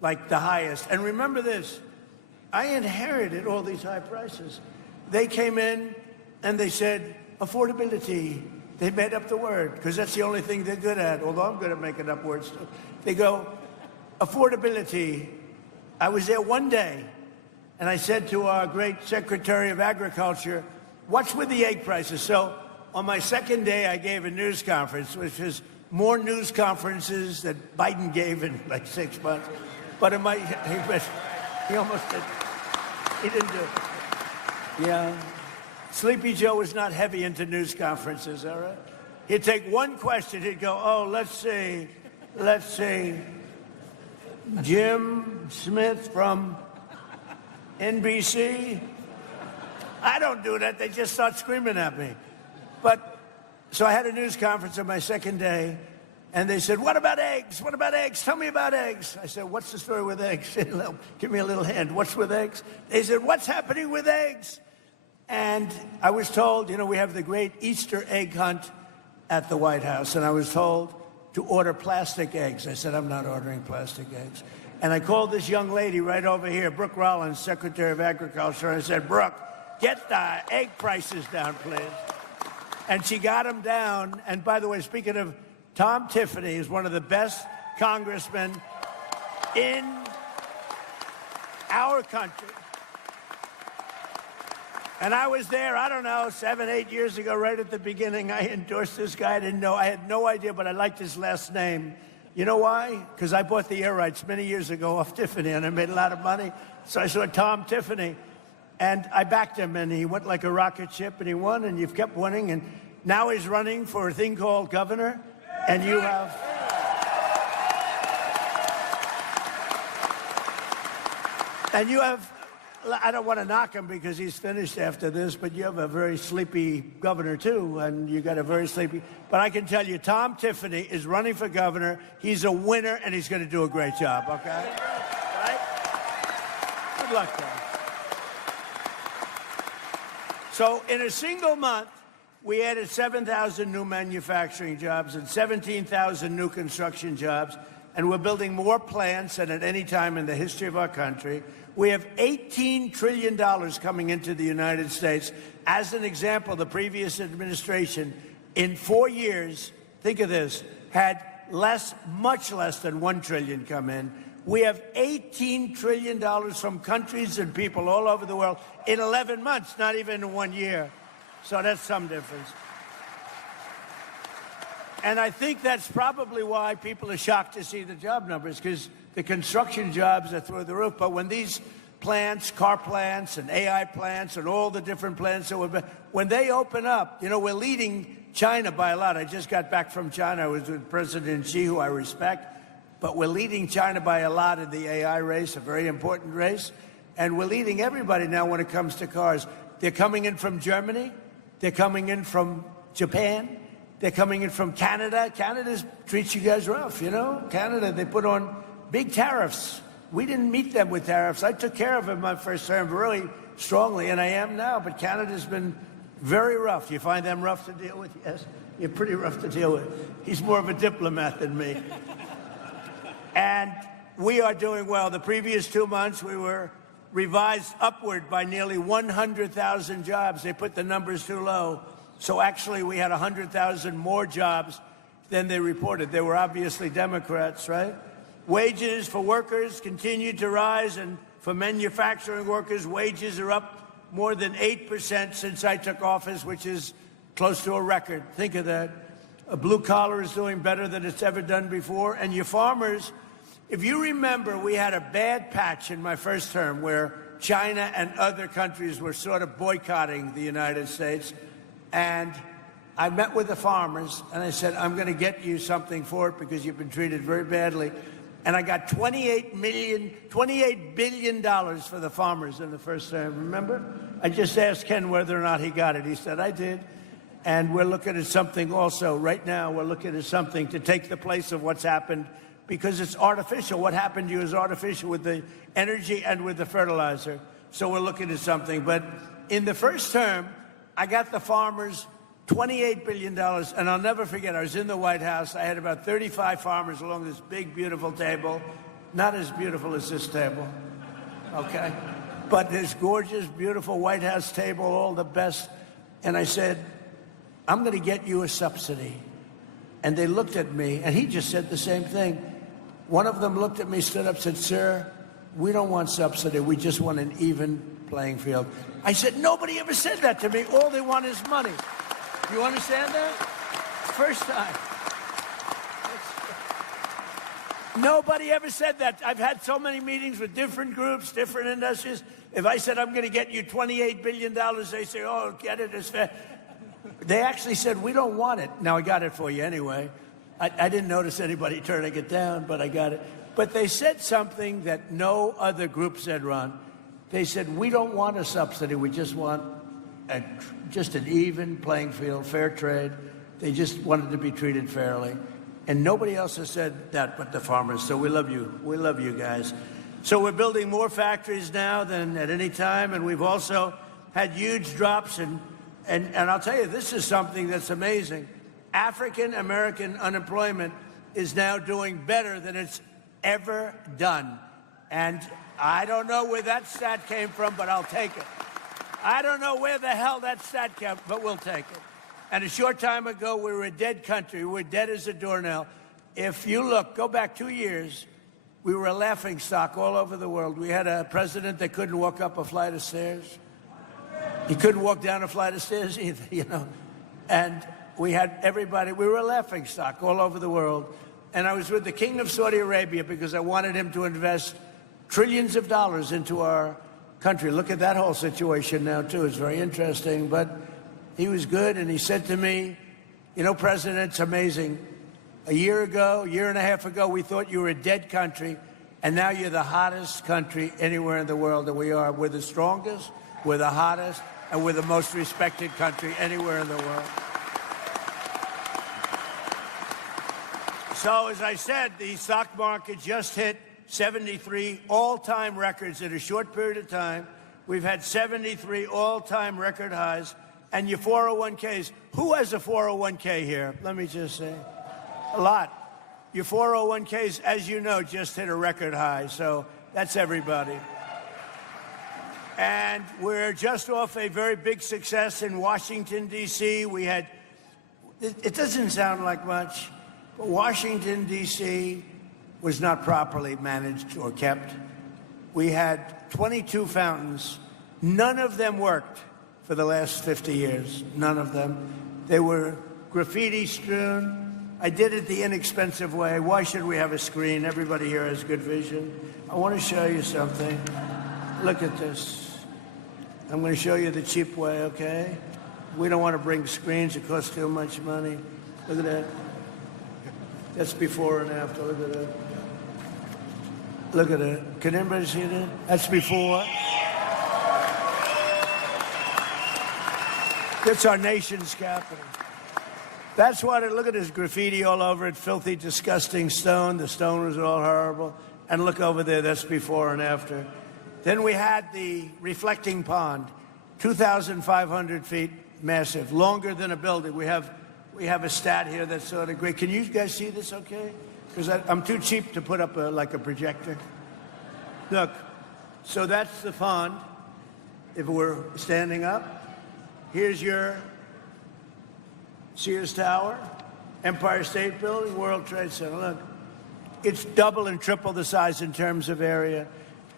like the highest. And remember this, I inherited all these high prices. They came in and they said, affordability. They made up the word, because that's the only thing they're good at, although I'm good at making up words too. They go, affordability. I was there one day, and I said to our great Secretary of Agriculture, what's with the egg prices? So on my second day, I gave a news conference, which is more news conferences that Biden gave in like 6 months. But he almost did. He didn't do it. Yeah. Sleepy Joe was not heavy into news conferences, all right? He'd take one question, he'd go, oh, let's see, Jim Smith from NBC? I don't do that, they just start screaming at me. But, so I had a news conference on my second day, and they said, what about eggs? What about eggs? Tell me about eggs. I said, what's the story with eggs? Give me a little hint. What's with eggs? They said, what's happening with eggs? And I was told, we have the great Easter egg hunt at the White House, and I was told to order plastic eggs. I said, I'm not ordering plastic eggs. And I called this young lady right over here, Brooke Rollins, Secretary of Agriculture, and I said, Brooke, get the egg prices down, please. And she got them down. And by the way, speaking of, Tom Tiffany is one of the best congressmen in our country. And I was there, I don't know, 7, 8 years ago, right at the beginning. I endorsed this guy. I didn't know. I had no idea, but I liked his last name. You know why? Because I bought the air rights many years ago off Tiffany, and I made a lot of money. So I saw Tom Tiffany, and I backed him, and he went like a rocket ship, and he won, and you've kept winning. And now he's running for a thing called governor. And you have... I don't want to knock him because he's finished after this, but you have a very sleepy governor, too, and you got a very sleepy... But I can tell you, Tom Tiffany is running for governor. He's a winner, and he's going to do a great job, okay? Right? Good luck, guys. So in a single month, we added 7,000 new manufacturing jobs and 17,000 new construction jobs, and we're building more plants than at any time in the history of our country. We have $18 trillion coming into the United States. As an example, the previous administration, in 4 years, think of this, had much less than $1 trillion come in. We have $18 trillion from countries and people all over the world in 11 months, not even in 1 year. So that's some difference. And I think that's probably why people are shocked to see the job numbers, because the construction jobs are through the roof. But when these plants, car plants and AI plants and all the different plants, when they open up, you know, we're leading China by a lot. I just got back from China. I was with President Xi, who I respect. But we're leading China by a lot in the AI race, a very important race. And we're leading everybody now when it comes to cars. They're coming in from Germany. They're coming in from Japan. They're coming in from Canada. Canada treats you guys rough, you know? Canada, they put on big tariffs. We didn't meet them with tariffs. I took care of them my first term really strongly, and I am now. But Canada's been very rough. You find them rough to deal with? Yes, you're pretty rough to deal with. He's more of a diplomat than me. And we are doing well. The previous 2 months, we were revised upward by nearly 100,000 jobs. They put the numbers too low. So actually, we had 100,000 more jobs than they reported. They were obviously Democrats, right? Wages for workers continue to rise, and for manufacturing workers, wages are up more than 8% since I took office, which is close to a record. Think of that. A blue collar is doing better than it's ever done before. And your farmers, if you remember, we had a bad patch in my first term where China and other countries were sort of boycotting the United States. And I met with the farmers, and I said, I'm going to get you something for it because you've been treated very badly. And I got $28 billion for the farmers in the first term, remember? I just asked Ken whether or not he got it. He said, I did. And we're looking at something also. Right now, we're looking at something to take the place of what's happened, because it's artificial. What happened to you is artificial with the energy and with the fertilizer. So we're looking at something. But in the first term, I got the farmers $28 billion. And I'll never forget, I was in the White House. I had about 35 farmers along this big, beautiful table. Not as beautiful as this table, okay? But this gorgeous, beautiful White House table, all the best. And I said, I'm going to get you a subsidy. And they looked at me, and he just said the same thing. One of them looked at me, stood up, said, sir, we don't want subsidy. We just want an even playing field. I said, nobody ever said that to me. All they want is money. You understand that? First time. Nobody ever said that. I've had so many meetings with different groups, different industries. If I said, I'm going to get you $28 billion, they say, oh, get it as fast. They actually said, we don't want it. Now, I got it for you anyway. I didn't notice anybody turning it down, but I got it. But they said something that no other group said, Ron. They said, we don't want a subsidy. We just want just an even playing field, fair trade. They just wanted to be treated fairly. And nobody else has said that but the farmers. So we love you. We love you guys. So we're building more factories now than at any time. And we've also had huge drops. And I'll tell you, this is something that's amazing. African-American unemployment is now doing better than it's ever done. And I don't know where that stat came from, but I'll take it. I don't know where the hell that stat came, but we'll take it. And a short time ago, we were a dead country. We were dead as a doornail. If you look, go back 2 years, we were a laughing stock all over the world. We had a president that couldn't walk up a flight of stairs. He couldn't walk down a flight of stairs either, you know. And we had everybody, we were a laughing stock all over the world. And I was with the King of Saudi Arabia because I wanted him to invest trillions of dollars into our country. Look at that whole situation now, too. It's very interesting. But he was good, and he said to me, you know, President, it's amazing. A year and a half ago, we thought you were a dead country, and now you're the hottest country anywhere in the world that we are. We're the strongest, we're the hottest, and we're the most respected country anywhere in the world. So, as I said, the stock market just hit 73 all-time records in a short period of time. We've had 73 all-time record highs. And your 401ks, who has a 401k here? Let me just say, a lot. Your 401ks, as you know, just hit a record high, so that's everybody. And we're just off a very big success in Washington, D.C. We had, it doesn't sound like much, but Washington, D.C. was not properly managed or kept. We had 22 fountains. None of them worked for the last 50 years. None of them. They were graffiti strewn. I did it the inexpensive way. Why should we have a screen? Everybody here has good vision. I want to show you something. Look at this. I'm going to show you the cheap way, okay? We don't want to bring screens. It costs too much money. Look at that. That's before and after. Look at that. Look at it. Can anybody see that? That's before. That's our nation's capital. That's what it, look at this graffiti all over it, filthy, disgusting stone. The stone was all horrible. And look over there, that's before and after. Then we had the reflecting pond, 2,500 feet, massive, longer than a building. We have a stat here that's sort of great. Can you guys see this okay? Because I'm too cheap to put up like a projector. Look, so that's the pond. If we're standing up, here's your Sears Tower, Empire State Building, World Trade Center. Look, it's double and triple the size in terms of area.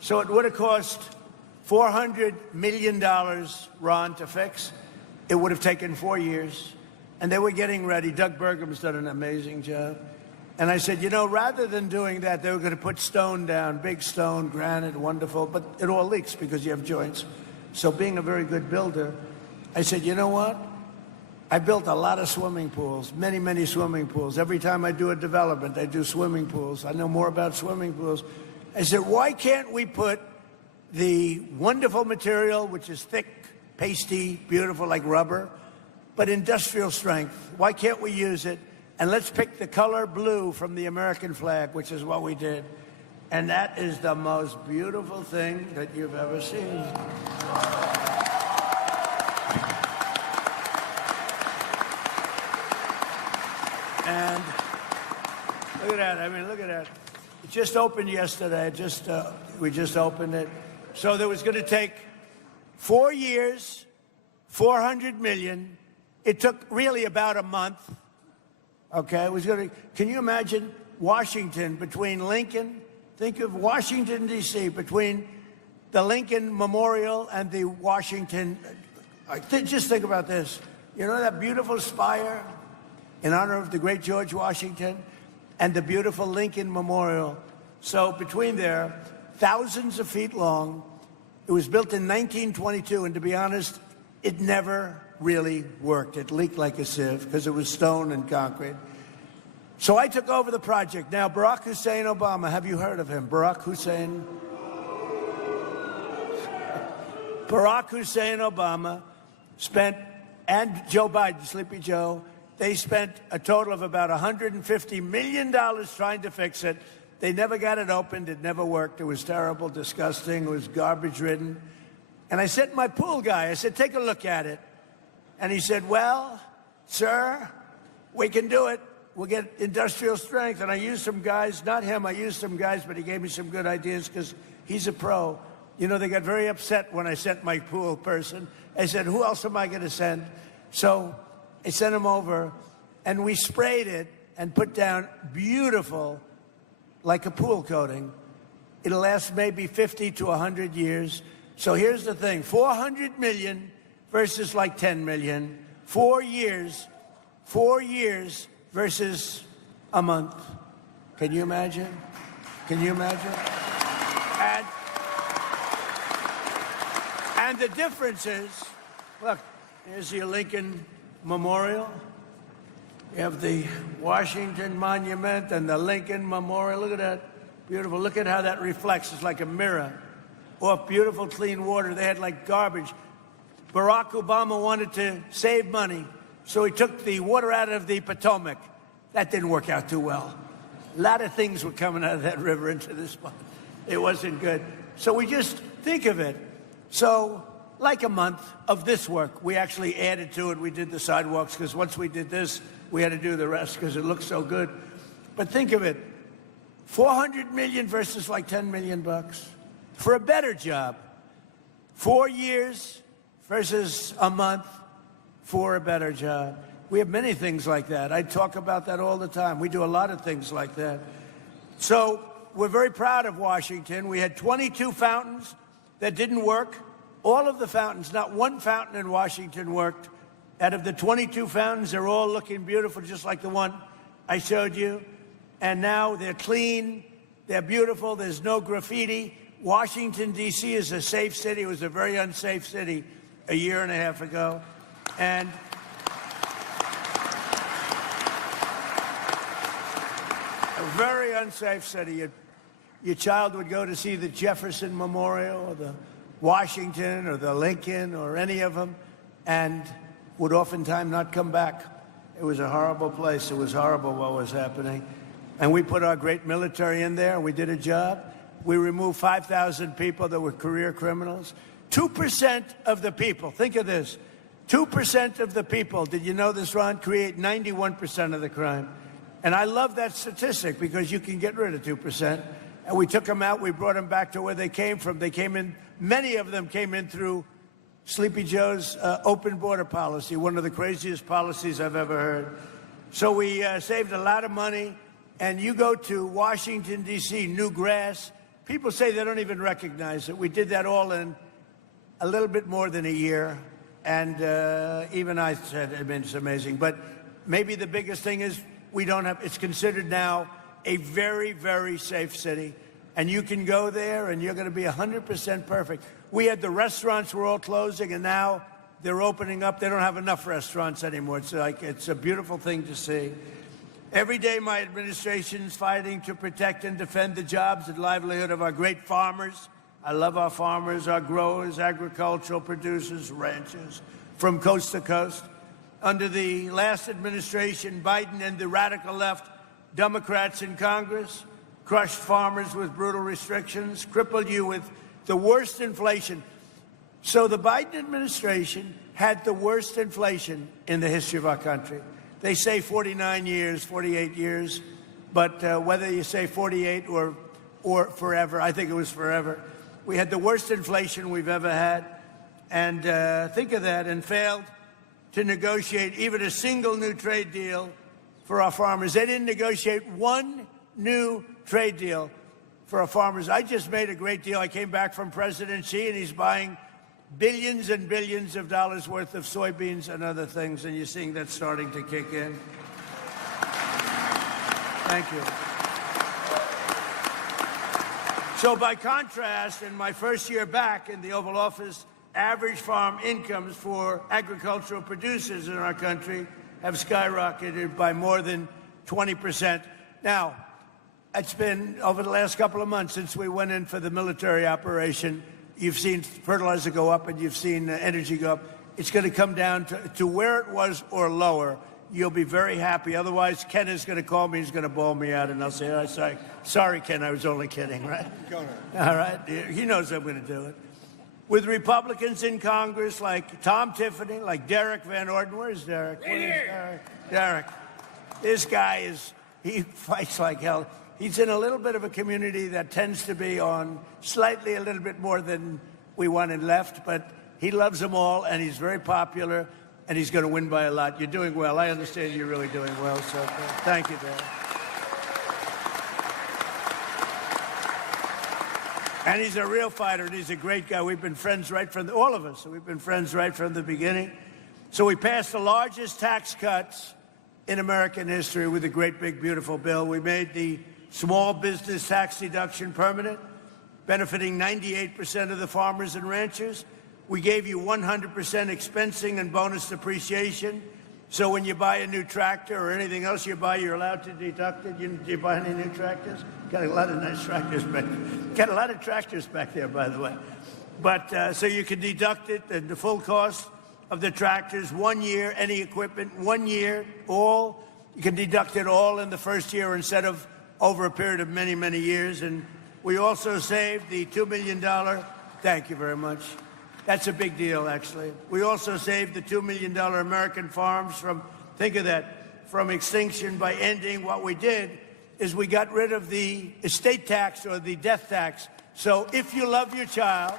So it would have cost $400 million, Ron, to fix. It would have taken 4 years. And they were getting ready. Doug Burgum's done an amazing job. And I said, you know, rather than doing that, they were going to put stone down, big stone, granite, wonderful, but it all leaks because you have joints. So being a very good builder, I said, you know what? I built a lot of swimming pools, many, many swimming pools. Every time I do a development, I do swimming pools. I know more about swimming pools. I said, why can't we put the wonderful material, which is thick, pasty, beautiful, like rubber, but industrial strength? Why can't we use it? And let's pick the color blue from the American flag, which is what we did. And that is the most beautiful thing that you've ever seen. And look at that. I mean, look at that. It just opened yesterday. We just opened it. So there was going to take 4 years, 400 million. It took really about a month. Okay, it was going to. Can you imagine Washington between Lincoln? Think of Washington, D.C., between the Lincoln Memorial and the Washington. Just think about this. You know that beautiful spire in honor of the great George Washington and the beautiful Lincoln Memorial. So between there, thousands of feet long. It was built in 1922, and to be honest, it never really worked. It leaked like a sieve because it was stone and concrete. So I took over the project. Now, Barack Hussein Obama, have you heard of him? Barack Hussein Obama spent, and Joe Biden, Sleepy Joe, they spent a total of about $150 million trying to fix it. They never got it opened. It never worked. It was terrible, disgusting. It was garbage-ridden. And I said to my pool guy, I said, take a look at it. And he said, well, sir, we can do it. We'll get industrial strength. And I used some guys, not him, I used some guys, but he gave me some good ideas because he's a pro. You know, they got very upset when I sent my pool person. I said, who else am I going to send? So I sent him over, and we sprayed it and put down beautiful, like a pool coating. It'll last maybe 50 to 100 years. So here's the thing, 400 million versus like 10 million. 4 years versus a month. Can you imagine? Can you imagine? And the difference is, look, here's your Lincoln Memorial. You have the Washington Monument and the Lincoln Memorial. Look at that. Beautiful. Look at how that reflects. It's like a mirror. Off beautiful, clean water. They had like garbage. Barack Obama wanted to save money, so he took the water out of the Potomac. That didn't work out too well. A lot of things were coming out of that river into this pond. It wasn't good. So we just think of it. So like a month of this work, we actually added to it. We did the sidewalks because once we did this, we had to do the rest because it looked so good. But think of it, 400 million versus like 10 million bucks for a better job. 4 years versus a month for a better job. We have many things like that. I talk about that all the time. We do a lot of things like that. So we're very proud of Washington. We had 22 fountains that didn't work. All of the fountains, not one fountain in Washington worked. Out of the 22 fountains, they're all looking beautiful, just like the one I showed you. And now they're clean, they're beautiful, there's no graffiti. Washington, D.C. is a safe city. It was a very unsafe city a year and a half ago. And a very unsafe city. Your child would go to see the Jefferson Memorial or the Washington or the Lincoln or any of them and would oftentimes not come back. It was a horrible place. It was horrible what was happening. And we put our great military in there. We did a job. We removed 5,000 people that were career criminals. 2% of the people, think of this, 2% of the people, did you know this, Ron, create 91% of the crime. And I love that statistic because you can get rid of 2%. And we took them out. We brought them back to where they came from. They came in, many of them came in through Sleepy Joe's open border policy, one of the craziest policies I've ever heard. So we saved a lot of money. And you go to Washington, D.C., new grass. People say they don't even recognize it. We did that all in a little bit more than a year. And even I said, I mean, it's amazing. But maybe the biggest thing is we don't have, it's considered now a very, very safe city. And you can go there and you're going to be 100% perfect. We had the restaurants were all closing and now they're opening up. They don't have enough restaurants anymore. It's like, it's a beautiful thing to see. Every day my administration's fighting to protect and defend the jobs and livelihood of our great farmers. I love our farmers, our growers, agricultural producers, ranchers from coast to coast. Under the last administration, Biden and the radical left Democrats in Congress crushed farmers with brutal restrictions, crippled you with the worst inflation. So the Biden administration had the worst inflation in the history of our country. They say 49 years, 48 years, but whether you say 48 or forever, I think it was forever. We had the worst inflation we've ever had, and think of that, and failed to negotiate even a single new trade deal for our farmers. They didn't negotiate one new trade deal for our farmers. I just made a great deal. I came back from President Xi, and he's buying billions and billions of dollars worth of soybeans and other things, and you're seeing that starting to kick in. Thank you. So by contrast, in my first year back in the Oval Office, average farm incomes for agricultural producers in our country have skyrocketed by more than 20%. Now, it's been over the last couple of months since we went in for the military operation. You've seen fertilizer go up and you've seen energy go up. It's going to come down to where it was or lower. You'll be very happy. Otherwise, Ken is going to call me. He's going to bawl me out, and I'll say, oh, sorry, Ken, I was only kidding, right? All right? He knows I'm going to do it. With Republicans in Congress like Tom Tiffany, like Derek Van Orden. Where's Derek? Derek. This guy he fights like hell. He's in a little bit of a community that tends to be on slightly a little bit more than we wanted left, but he loves them all, and he's very popular, and he's going to win by a lot. You're doing well. I understand you're really doing well, so thank you, Derek. And he's a real fighter, and he's a great guy. We've been friends right from all of us. We've been friends right from the beginning. So we passed the largest tax cuts in American history with a great, big, beautiful bill. We made the small business tax deduction permanent, benefiting 98% of the farmers and ranchers. We gave you 100% expensing and bonus depreciation. So when you buy a new tractor or anything else you buy, you're allowed to deduct it. Do you buy any new tractors? Got a lot of nice tractors back there. Got a lot of tractors back there, by the way. But so you can deduct it, the full cost of the tractors, 1 year, any equipment, 1 year, all. You can deduct it all in the first year instead of over a period of many, many years. And we also saved the $2 million. Thank you very much. That's a big deal, actually. We also saved the $2 million American farms from, think of that, from extinction by ending. What we did is we got rid of the estate tax or the death tax. So if you love your child,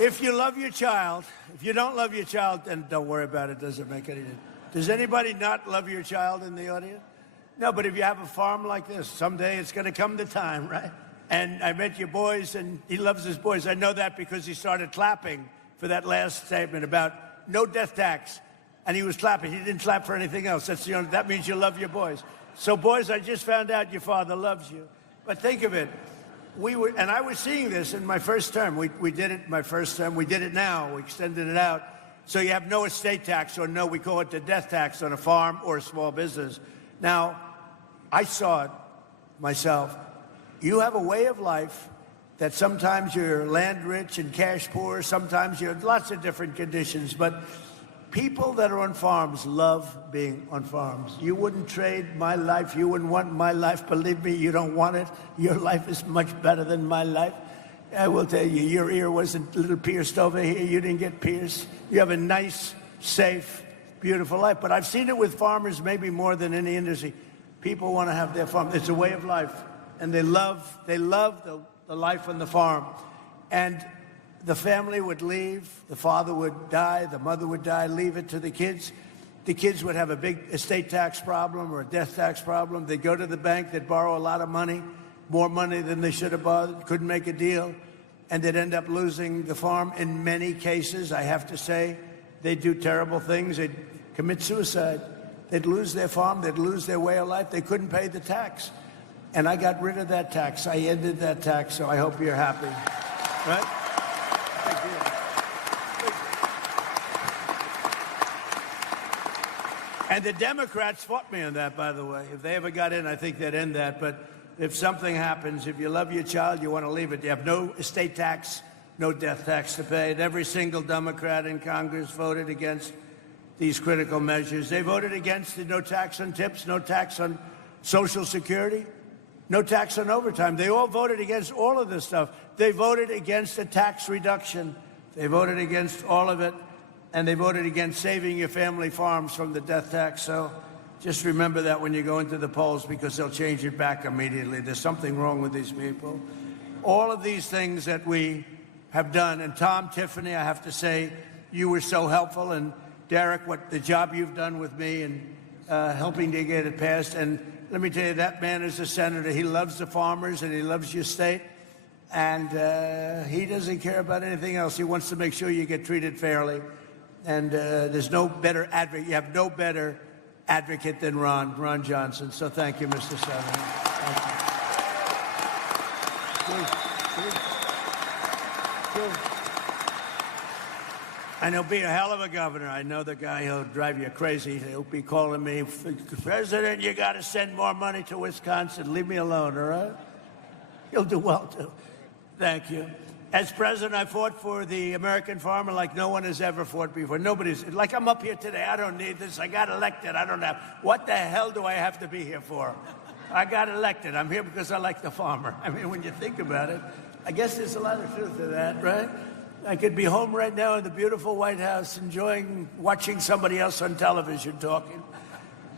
if you love your child, if you don't love your child, then don't worry about it. Doesn't make any difference. Does anybody not love your child in the audience? No, but if you have a farm like this, someday it's going to come the time, right? And I met your boys, and he loves his boys. I know that because he started clapping for that last statement about no death tax. And he was clapping. He didn't clap for anything else. That means you love your boys. So, boys, I just found out your father loves you. But think of it. And I was seeing this in my first term. We did it my first term. We did it now. We extended it out. So you have no estate tax, or no, we call it the death tax on a farm or a small business. Now, I saw it myself. You have a way of life that sometimes you're land rich and cash poor. Sometimes you're lots of different conditions. But people that are on farms love being on farms. You wouldn't trade my life. You wouldn't want my life. Believe me, you don't want it. Your life is much better than my life. I will tell you, your ear wasn't a little pierced over here. You didn't get pierced. You have a nice, safe, beautiful life. But I've seen it with farmers maybe more than any industry. People want to have their farm. It's a way of life. And they love the life on the farm. And the family would leave. The father would die. The mother would die. Leave it to the kids. The kids would have a big estate tax problem or a death tax problem. They'd go to the bank. They'd borrow a lot of money, more money than they should have borrowed. Couldn't make a deal. And they'd end up losing the farm. In many cases, I have to say, they'd do terrible things. They'd commit suicide. They'd lose their farm. They'd lose their way of life. They couldn't pay the tax. And I got rid of that tax. I ended that tax, so I hope you're happy. Right? And the Democrats fought me on that, by the way. If they ever got in, I think they'd end that. But if something happens, if you love your child, you want to leave it. You have no estate tax, no death tax to pay. And every single Democrat in Congress voted against these critical measures. They voted against the no tax on tips, no tax on Social Security, no tax on overtime. They all voted against all of this stuff. They voted against a tax reduction. They voted against all of it. And they voted against saving your family farms from the death tax. So just remember that when you go into the polls, because they'll change it back immediately. There's something wrong with these people. All of these things that we have done. And Tom, Tiffany, I have to say, you were so helpful. And Derek, what the job you've done with me and helping to get it passed. And let me tell you, that man is a senator. He loves the farmers and he loves your state. And he doesn't care about anything else. He wants to make sure you get treated fairly. And there's no better advocate. You have no better advocate than Ron Johnson. So thank you, Mr. Senator. Thank you. And he'll be a hell of a governor. I know the guy who'll drive you crazy. He'll be calling me, President, you got to send more money to Wisconsin. Leave me alone, all right? He'll do well, too. Thank you. As president, I fought for the American farmer like no one has ever fought before. Nobody's, like I'm up here today. I don't need this. I got elected. I don't have, what the hell do I have to be here for? I got elected. I'm here because I like the farmer. I mean, when you think about it, I guess there's a lot of truth to that, right? I could be home right now in the beautiful White House watching somebody else on television talking.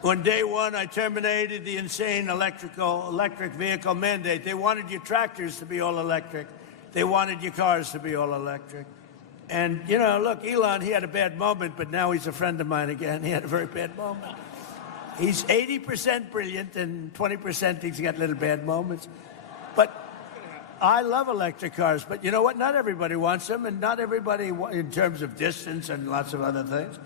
On day one, I terminated the insane electric vehicle mandate. They wanted your tractors to be all electric. They wanted your cars to be all electric. And, you know, look, Elon, he had a bad moment, but now he's a friend of mine again. He had a very bad moment. He's 80% brilliant, and 20% he's got little bad moments. But I love electric cars, but you know what? Not everybody wants them, and not everybody, in terms of distance and lots of other things.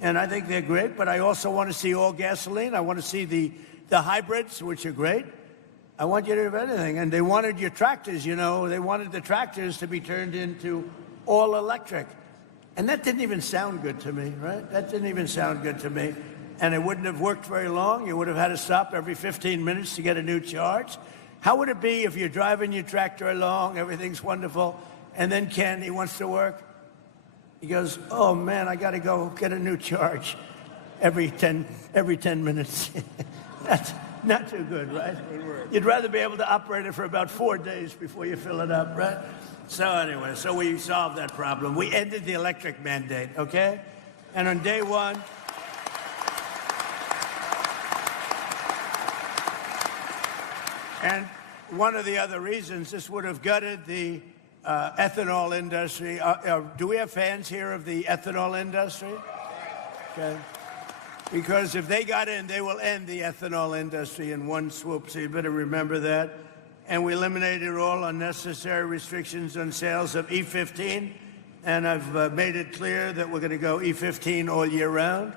And I think they're great, but I also want to see all gasoline. I want to see the hybrids, which are great. I want you to have anything. And they wanted your tractors, you know. They wanted the tractors to be turned into all electric. And that didn't even sound good to me, right? That didn't even sound good to me. And it wouldn't have worked very long. You would have had to stop every 15 minutes to get a new charge. How would it be if you're driving your tractor along, everything's wonderful, and then Ken, he wants to work? He goes, oh, man, I got to go get a new charge every 10 minutes. That's not too good, right? You'd rather be able to operate it for about 4 days before you fill it up, right? So anyway, so we solved that problem. We ended the electric mandate, okay? And on day one, and one of the other reasons this would have gutted the ethanol industry. Do we have fans here of the ethanol industry? Okay. Because if they got in, they will end the ethanol industry in one swoop, so you better remember that. And we eliminated all unnecessary restrictions on sales of E15, and I've made it clear that we're going to go E15 all year round,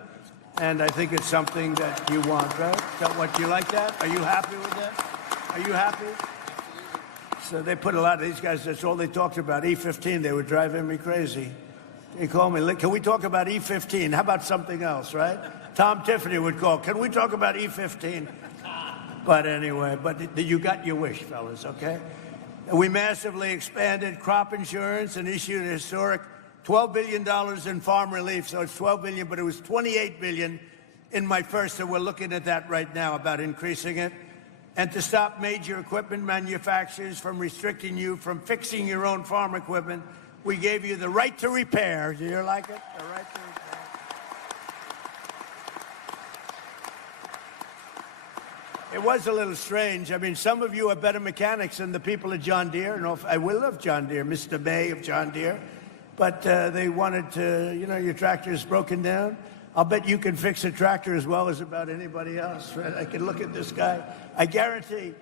and I think it's something that you want, right? Is that what you like that? Are you happy with that? Are you happy? So they put a lot of these guys, that's all they talked about, E15. They were driving me crazy. They called me, can we talk about E15? How about something else, right? Tom Tiffany would call, can we talk about E15? But anyway, you got your wish, fellas, okay? And we massively expanded crop insurance and issued a historic $12 billion in farm relief. So it's $12 billion, but it was $28 billion in my first, and we're looking at that right now about increasing it. And to stop major equipment manufacturers from restricting you from fixing your own farm equipment, we gave you the right to repair. Do you like it? The right to repair. It was a little strange. I mean, some of you are better mechanics than the people at John Deere. And I will love John Deere, Mr. Bay of John Deere. But they wanted to, your tractor's broken down. I'll bet you can fix a tractor as well as about anybody else, right? I can look at this guy. I guarantee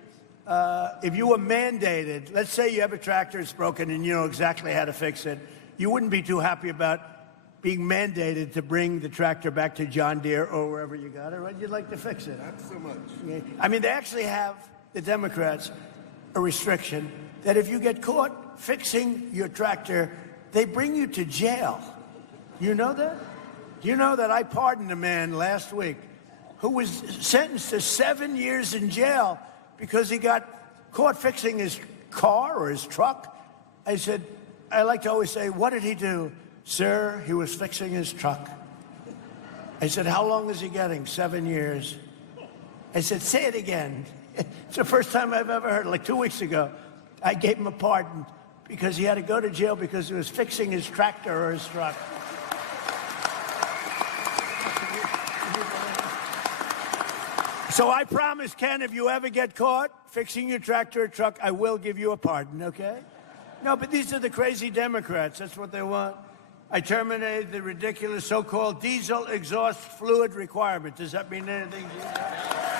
if you were mandated, let's say you have a tractor that's broken and you know exactly how to fix it, you wouldn't be too happy about being mandated to bring the tractor back to John Deere or wherever you got it, right? You'd like to fix it. Not so much. Yeah. I mean, they actually have, the Democrats, a restriction that if you get caught fixing your tractor, they bring you to jail. You know that? You know that I pardoned a man last week who was sentenced to 7 years in jail because he got caught fixing his car or his truck. I said, I like to always say, what did he do? Sir, he was fixing his truck. I said, how long is he getting? 7 years. I said, say it again. It's the first time I've ever heard it. Like 2 weeks ago, I gave him a pardon because he had to go to jail because he was fixing his tractor or his truck. So I promise, Ken, if you ever get caught fixing your tractor or truck, I will give you a pardon, okay? No, but these are the crazy Democrats. That's what they want. I terminated the ridiculous so-called diesel exhaust fluid requirement. Does that mean anything to you?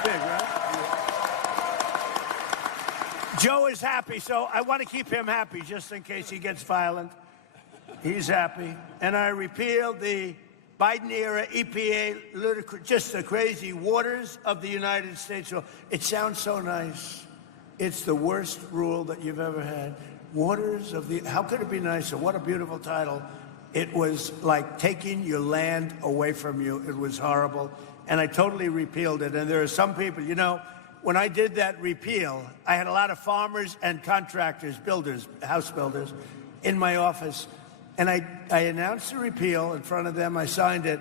Big, right? Joe is happy, so I want to keep him happy just in case he gets violent. He's happy. And I repealed the Biden-era EPA, ludicrous, just the crazy waters of the United States. It sounds so nice. It's the worst rule that you've ever had. Waters of the, how could it be nicer? What a beautiful title. It was like taking your land away from you. It was horrible. And I totally repealed it. And there are some people, when I did that repeal, I had a lot of farmers and contractors, builders, house builders, in my office. And I announced the repeal in front of them. I signed it.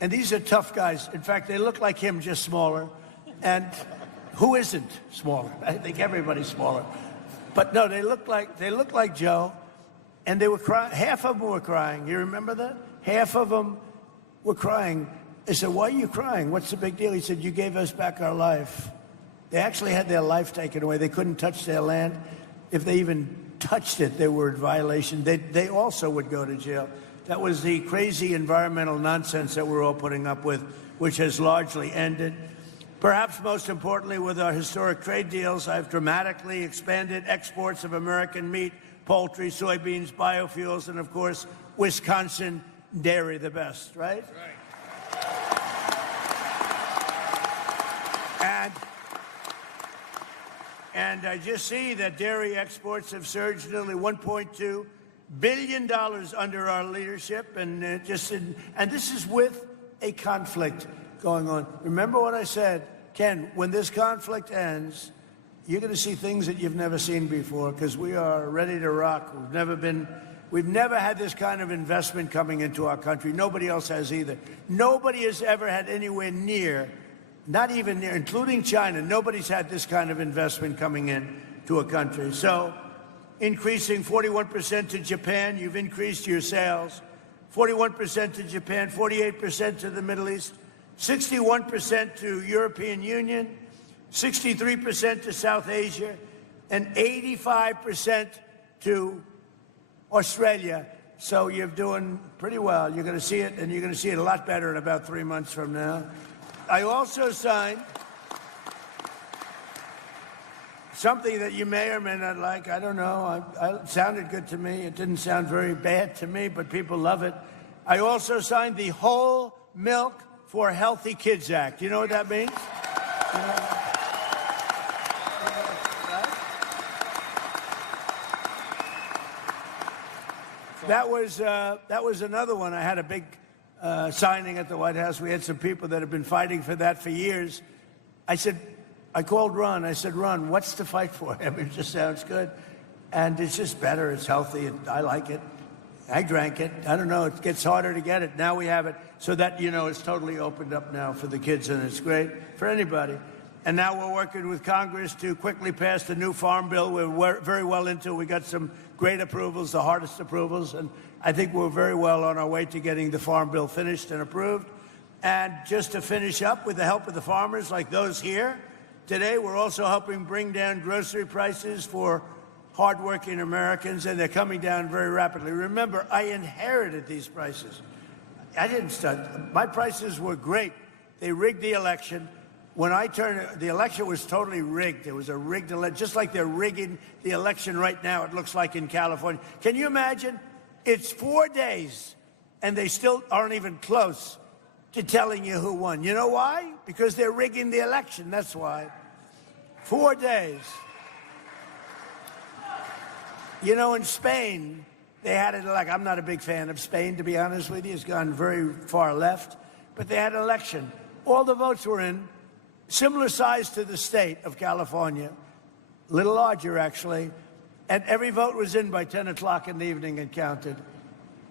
And these are tough guys. In fact, they look like him, just smaller. And who isn't smaller? I think everybody's smaller. But no, they look like Joe. And they were crying. Half of them were crying. You remember that? Half of them were crying. I said, why are you crying? What's the big deal? He said, you gave us back our life. They actually had their life taken away. They couldn't touch their land. If they even touched it, they were in violation. They also would go to jail. That was the crazy environmental nonsense that we're all putting up with, which has largely ended. Perhaps most importantly, with our historic trade deals, I've dramatically expanded exports of American meat, poultry, soybeans, biofuels, and of course, Wisconsin dairy, the best, right? Right. And I just see that dairy exports have surged nearly $1.2 billion under our leadership, and this is with a conflict going on. Remember what I said, Ken, when this conflict ends, you're going to see things that you've never seen before because we are ready to rock. We've never been We've never had this kind of investment coming into our country. Nobody else has either. Nobody has ever had anywhere near, not even near, including China, nobody's had this kind of investment coming in to a country. So, increasing 41% to Japan, you've increased your sales. 41% to Japan, 48% to the Middle East, 61% to European Union, 63% to South Asia, and 85% to Australia. So you're doing pretty well. You're going to see it, and you're going to see it a lot better in about 3 months from now. I also signed something that you may or may not like. I don't know. It sounded good to me. It didn't sound very bad to me, but people love it. I also signed the Whole Milk for Healthy Kids Act. You know what that means? You know? That was another one. I had a big signing at the White House. We had some people that have been fighting for that for years. I called Ron. I said, Ron, what's to fight for? I mean, it just sounds good. And it's just better. It's healthy. I like it. I drank it. I don't know. It gets harder to get it. Now we have it. So that, you know, it's totally opened up now for the kids, and it's great for anybody. And now we're working with Congress to quickly pass the new farm bill. We're very well into it. We got some great approvals, the hardest approvals. And I think we're very well on our way to getting the farm bill finished and approved. And just to finish up, with the help of the farmers like those here, today we're also helping bring down grocery prices for hardworking Americans, and they're coming down very rapidly. Remember, I inherited these prices. I didn't start. My prices were great. They rigged the election. When I turned, the election was totally rigged. It was a rigged election, just like they're rigging the election right now, it looks like in California. Can you imagine? It's 4 days, and they still aren't even close to telling you who won. You know why? Because they're rigging the election, that's why. 4 days. You know, in Spain, they had it like, I'm not a big fan of Spain, to be honest with you. It's gone very far left. But they had an election. All the votes were in, similar size to the state of California, a little larger, actually. And every vote was in by 10 o'clock in the evening and counted.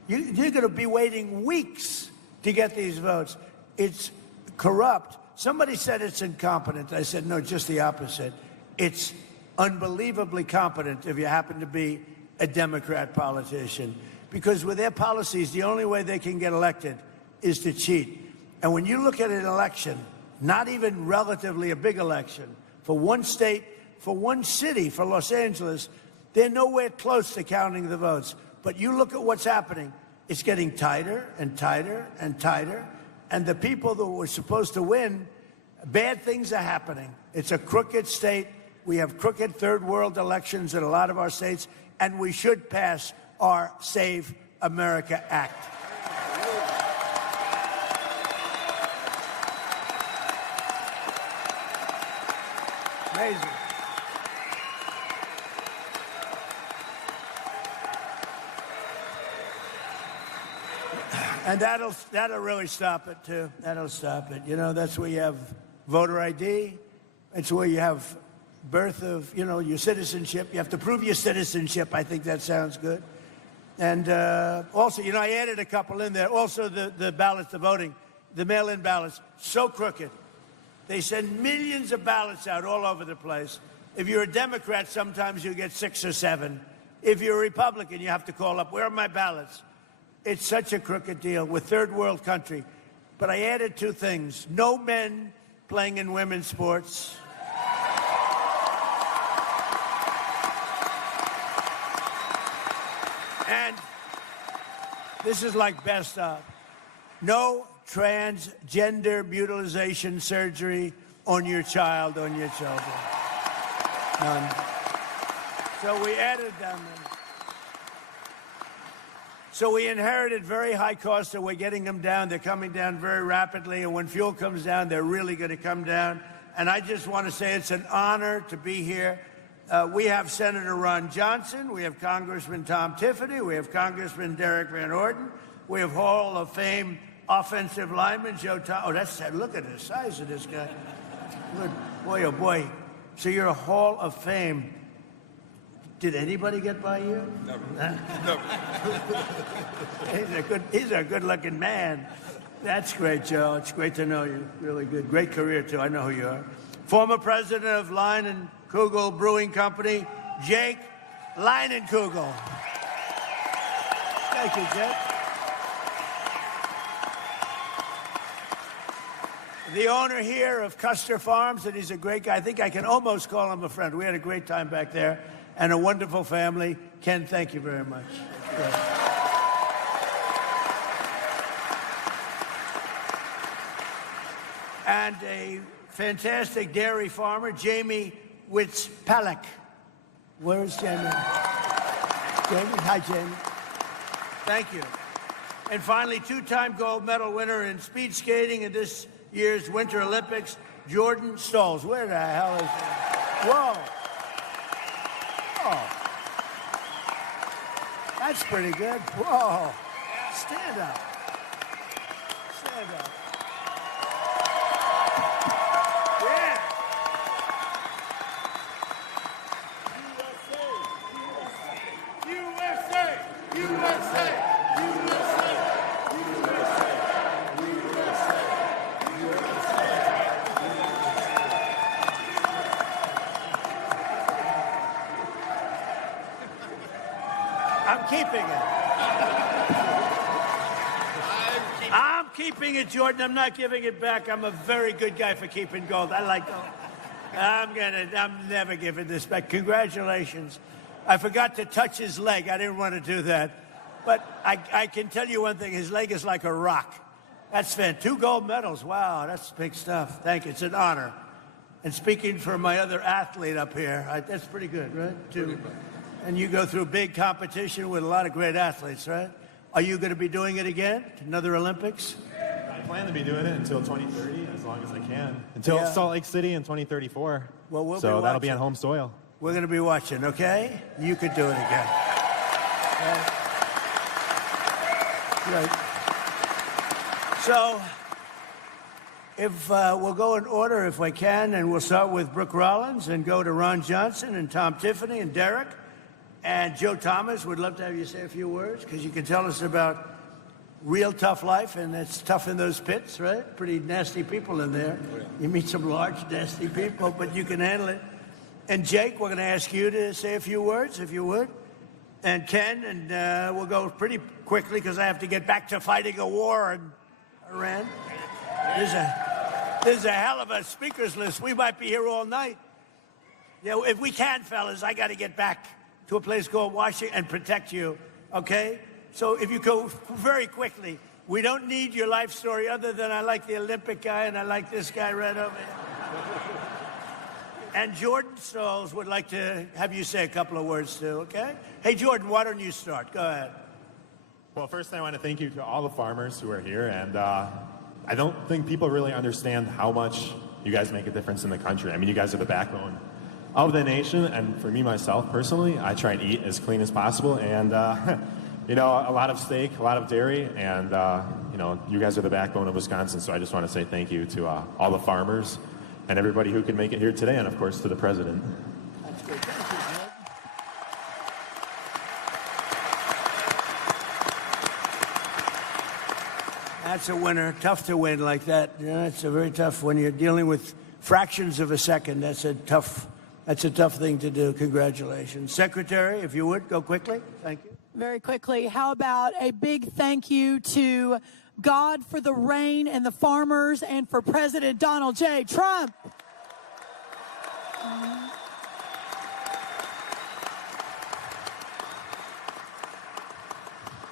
You're going to be waiting weeks to get these votes. It's corrupt. Somebody said it's incompetent. I said, no, just the opposite. It's unbelievably competent if you happen to be a Democrat politician. Because with their policies, the only way they can get elected is to cheat. And when you look at an election, not even relatively a big election, for one state, for one city, for Los Angeles, they're nowhere close to counting the votes. But you look at what's happening. It's getting tighter and tighter and tighter. And the people that were supposed to win, bad things are happening. It's a crooked state. We have crooked third world elections in a lot of our states, and we should pass our Save America Act. Amazing. And that'll really stop it, too. That'll stop it. You know, that's where you have voter ID. It's where you have birth of, you know, your citizenship. You have to prove your citizenship. I think that sounds good. And also, you know, I added a couple in there. Also, the ballots, the voting, the mail-in ballots, so crooked. They send millions of ballots out all over the place. If you're a Democrat, sometimes you get 6 or 7. If you're a Republican, you have to call up, where are my ballots? It's such a crooked deal with third world country. But I added 2 things. No men playing in women's sports. And this is like best of. No transgender mutilization surgery on your child, on your children. None. So we added them in. So we inherited very high costs, and we're getting them down. They're coming down very rapidly, and when fuel comes down, they're really going to come down. And I just want to say it's an honor to be here. We have Senator Ron Johnson, we have Congressman Tom Tiffany, we have Congressman Derek Van Orden, we have Hall of Fame offensive lineman Joe Thomas. Oh, that's sad. Look at the size of this guy. Good boy, oh boy. So you're a Hall of Fame Did anybody get by you? Never. He's a good-looking man. That's great, Joe. It's great to know you. Really good. Great career, too. I know who you are. Former president of Leinenkugel Brewing Company, Jake Leinenkugel. Thank you, Jake. The owner here of Custer Farms, and he's a great guy. I think I can almost call him a friend. We had a great time back there, and a wonderful family. Ken, thank you very much. And a fantastic dairy farmer, Jamie Witzpalek. Where's Jamie? Jamie? Hi, Jamie. Thank you. And finally, two-time gold medal winner in speed skating in this year's Winter Olympics, Jordan Stolz. Where the hell is he? Whoa. Oh. That's pretty good. Whoa. Stand up. Stand up. Yeah. USA! USA! I'm keeping it. I'm keeping it, Jordan. I'm not giving it back. I'm a very good guy for keeping gold. I like gold. I'm never giving this back. Congratulations. I forgot to touch his leg. I didn't want to do that. But I can tell you one thing. His leg is like a rock. That's fantastic. 2 gold medals. Wow, that's big stuff. Thank you. It's an honor. And speaking for my other athlete up here, that's pretty good, right? Too. And you go through big competition with a lot of great athletes, right? Are you going to be doing it again? Another Olympics? I plan to be doing it until 2030, as long as I can. Until Salt Lake City in 2034. Well, we'll so be that'll be watching. on home soil. We're going to be watching, okay? You could do it again. Right. So, if we'll go in order if we can, and we'll start with Brooke Rollins and go to Ron Johnson and Tom Tiffany and Derek. And Joe Thomas, would love to have you say a few words, because you can tell us about real tough life, and it's tough in those pits, right? Pretty nasty people in there. You meet some large, nasty people, but you can handle it. And Jake, we're going to ask you to say a few words, if you would. And Ken, and we'll go pretty quickly, because I have to get back to fighting a war in Iran. There's a hell of a speakers list. We might be here all night. Yeah, if we can, fellas, I got to get back to a place called Washington and protect you, okay? So if you go very quickly, we don't need your life story other than I like the Olympic guy and I like this guy right over here. And Jordan Stolz would like to have you say a couple of words too, okay? Hey, Jordan, why don't you start? Go ahead. Well, first I want to thank you to all the farmers who are here, and I don't think people really understand how much you guys make a difference in the country. I mean, you guys are the backbone of the nation, and for me, myself, personally, I try and eat as clean as possible, and, you know, a lot of steak, a lot of dairy, and, you know, you guys are the backbone of Wisconsin, so I just want to say thank you to all the farmers and everybody who could make it here today, and, of course, to the president. That's good. Thank you, Jordan. That's a winner. Tough to win like that. Yeah, it's a very tough when you're dealing with fractions of a second. That's a tough thing to do. Congratulations. Secretary, if you would, go quickly. Thank you. Very quickly, how about a big thank you to God for the rain and the farmers and for President Donald J. Trump.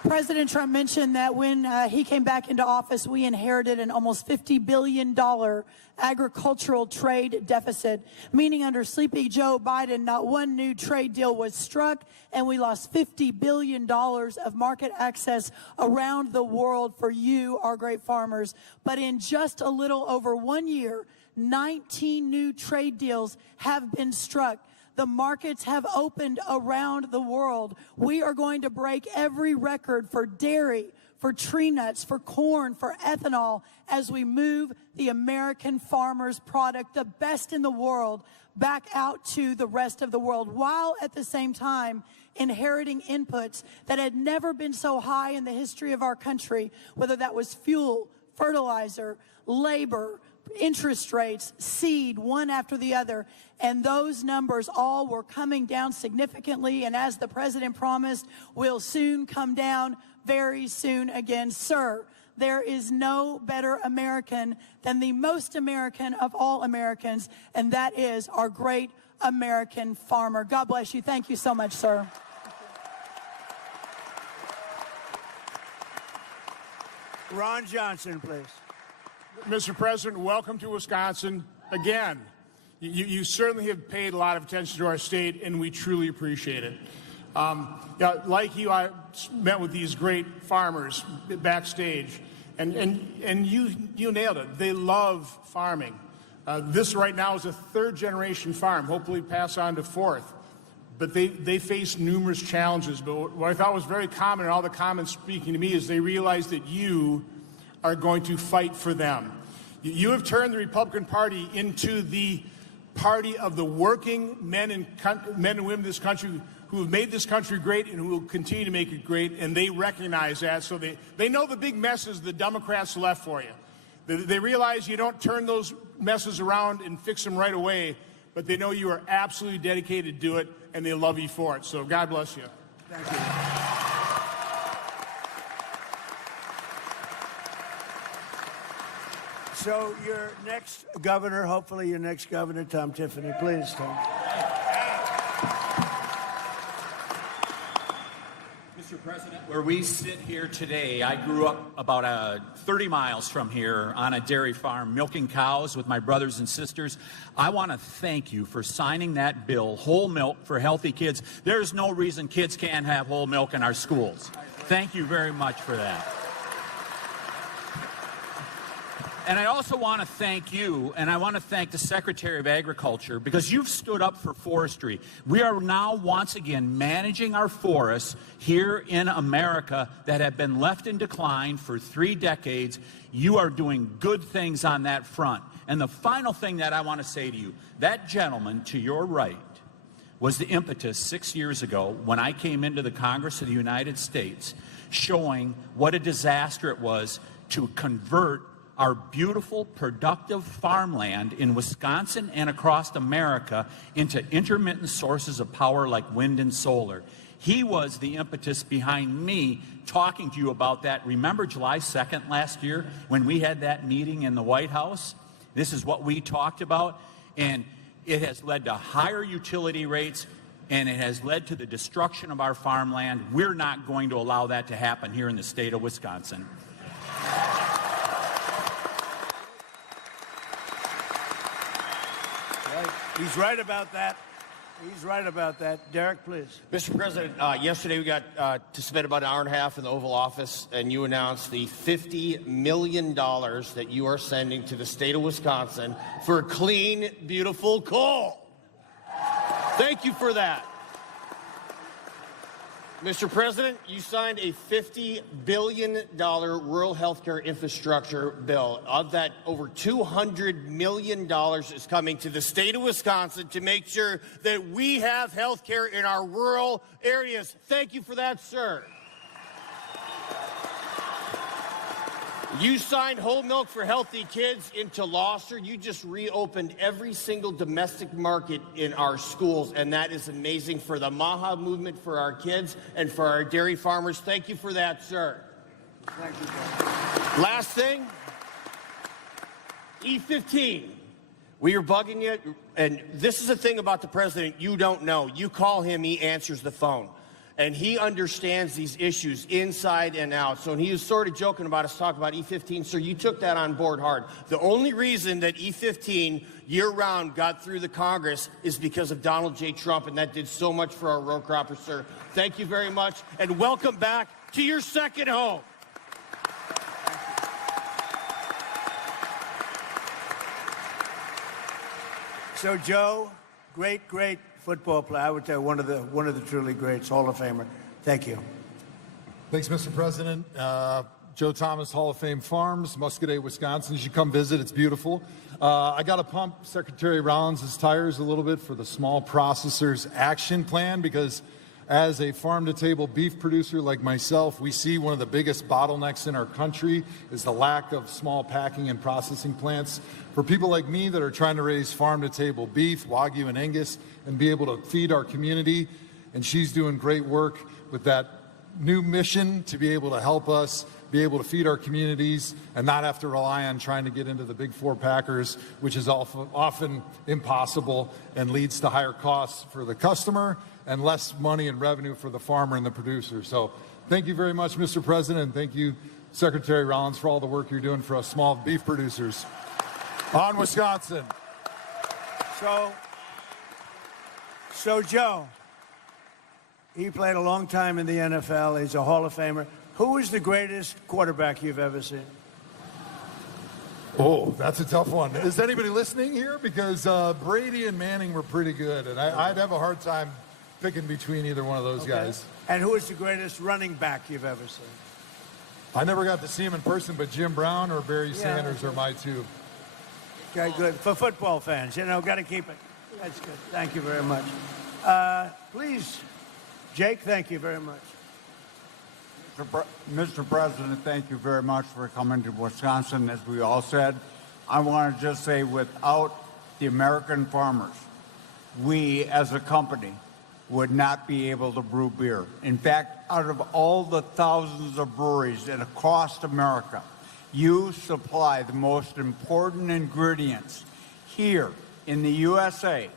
President Trump mentioned that when he came back into office, we inherited an almost $50 billion agricultural trade deficit, meaning under Sleepy Joe Biden, not one new trade deal was struck, and we lost $50 billion of market access around the world for you, our great farmers. But in just a little over 1 year, 19 new trade deals have been struck. The markets have opened around the world. We are going to break every record for dairy, for tree nuts, for corn, for ethanol, as we move the American farmer's product, the best in the world, back out to the rest of the world, while at the same time inheriting inputs that had never been so high in the history of our country, whether that was fuel, fertilizer, labor, interest rates, seed, one after the other. And those numbers all were coming down significantly, and as the president promised, will soon come down very soon again. Sir, there is no better American than the most American of all Americans, and that is our great American farmer. God bless you. Thank you so much, sir. Ron Johnson, please. Mr. President, welcome to Wisconsin again. You certainly have paid a lot of attention to our state, and we truly appreciate it. Like you, I met with these great farmers backstage, and you nailed it. They love farming. This right now is a third-generation farm, hopefully pass on to fourth. But they face numerous challenges. But what I thought was very common in all the comments speaking to me is they realize that you are going to fight for them. You have turned the Republican Party into the party of the working men and women in this country who have made this country great and who will continue to make it great, and they recognize that. So they know the big messes the Democrats left for you. They realize you don't turn those messes around and fix them right away, but they know you are absolutely dedicated to do it, and they love you for it. So God bless you. Thank you. So your next governor, hopefully your next governor, Tom Tiffany. Please, Tom. Mr. President, where we sit here today, I grew up about 30 miles from here on a dairy farm, milking cows with my brothers and sisters. I want to thank you for signing that bill, whole milk for healthy kids. There's no reason kids can't have whole milk in our schools. Thank you very much for that. And I also want to thank you, and I want to thank the Secretary of Agriculture, because you've stood up for forestry. We are now once again managing our forests here in America that have been left in decline for 3 decades. You are doing good things on that front. And the final thing that I want to say to you, that gentleman to your right was the impetus 6 years ago when I came into the Congress of the United States, showing what a disaster it was to convert our beautiful, productive farmland in Wisconsin and across America into intermittent sources of power like wind and solar. He was the impetus behind me talking to you about that. Remember July 2nd last year when we had that meeting in the White House? This is what we talked about, and it has led to higher utility rates, and it has led to the destruction of our farmland. We're not going to allow that to happen here in the state of Wisconsin. He's right about that. He's right about that. Derek, please. Mr. President, yesterday we got to spend about an hour and a half in the Oval Office, and you announced the $50 million that you are sending to the state of Wisconsin for clean, beautiful coal. Thank you for that. Mr. President, you signed a $50 billion rural health care infrastructure bill. Of that, over $200 million is coming to the state of Wisconsin to make sure that we have health care in our rural areas. Thank you for that, sir. You signed whole milk for healthy kids into law, sir. You just reopened every single domestic market in our schools, and that is amazing for the MAHA movement, for our kids, and for our dairy farmers. Thank you for that, sir. Thank you, Derek. Last thing, E15. We are bugging you, and this is the thing about the president you don't know. You call him, he answers the phone. And he understands these issues inside and out. So when he was sort of joking about us talking about E15, sir, you took that on board hard. The only reason that E15 year-round got through the Congress is because of Donald J. Trump, and that did so much for our row croppers, sir. Thank you very much, and welcome back to your second home. So, Joe, great football player. I would tell you one of the truly greats, Hall of Famer. Thank you. Thanks, Mr. President. Joe Thomas, Hall of Fame Farms, Muscadet, Wisconsin. You should come visit. It's beautiful. I got to pump Secretary Rollins' tires a little bit for the Small Processors Action Plan, because as a farm-to-table beef producer like myself, we see one of the biggest bottlenecks in our country is the lack of small packing and processing plants. For people like me that are trying to raise farm-to-table beef, Wagyu and Angus, and be able to feed our community, and she's doing great work with that new mission to be able to help us be able to feed our communities and not have to rely on trying to get into the big four packers, which is often impossible and leads to higher costs for the customer and less money and revenue for the farmer and the producer. So thank you very much, Mr. President, and thank you, Secretary Rollins, for all the work you're doing for us small beef producers. On Wisconsin. So Joe, he played a long time in the NFL. He's a Hall of Famer. Who is the greatest quarterback you've ever seen? Oh, that's a tough one. Is anybody listening here? Because Brady and Manning were pretty good, and I'd have a hard time picking between either one of those guys. And who is the greatest running back you've ever seen? I never got to see him in person, but Jim Brown or Barry Sanders are my two. Okay, good. For football fans, got to keep it. That's good. Thank you very much. Please, Jake, thank you very much. Mr. President, thank you very much for coming to Wisconsin. As we all said, I want to just say, without the American farmers, we as a company would not be able to brew beer. In fact, out of all the thousands of breweries that across America, you supply the most important ingredients here in the USA: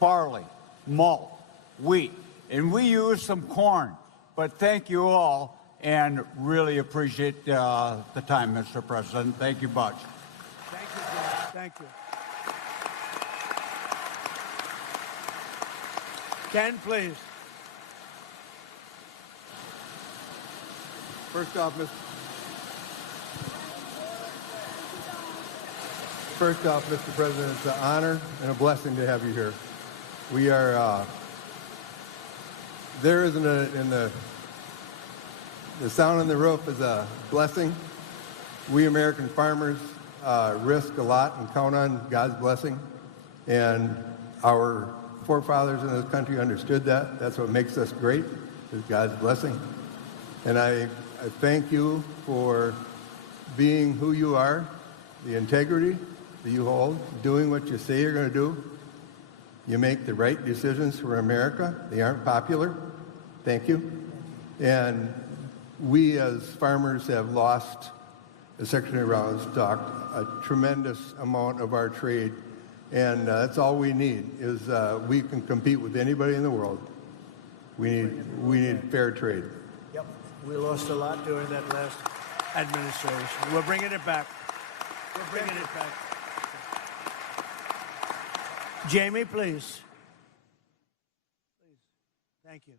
barley, malt, wheat, and we use some corn. But thank you all, and really appreciate the time, Mr. President. Thank you much. Thank you, Jim. Thank you. Ken, please. First off, Mr. President, it's an honor and a blessing to have you here. We are, there isn't the sound on the roof is a blessing. We American farmers risk a lot and count on God's blessing. And our forefathers in this country understood that. That's what makes us great, is God's blessing. And I thank you for being who you are, the integrity that you hold, doing what you say you're going to do. You make the right decisions for America. They aren't popular. Thank you. And we as farmers have lost, as Secretary Rollins talked, a tremendous amount of our trade. And that's all we need, is we can compete with anybody in the world. We need fair trade. Yep. We lost a lot during that last administration. We're bringing it back. We're bringing it back. Jamie, please. Thank you.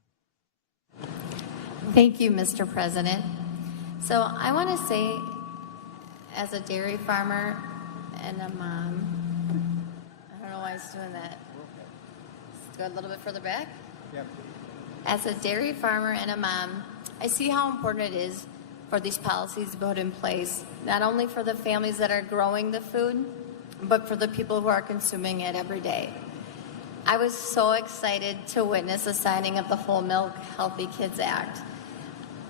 Thank you, Mr. President. So I want to say, as a dairy farmer and a mom, I don't know why I was doing that. Let's go a little bit further back. Yep. As a dairy farmer and a mom, I see how important it is for these policies to be put in place, not only for the families that are growing the food, but for the people who are consuming it every day. I was so excited to witness the signing of the Whole Milk Healthy Kids Act.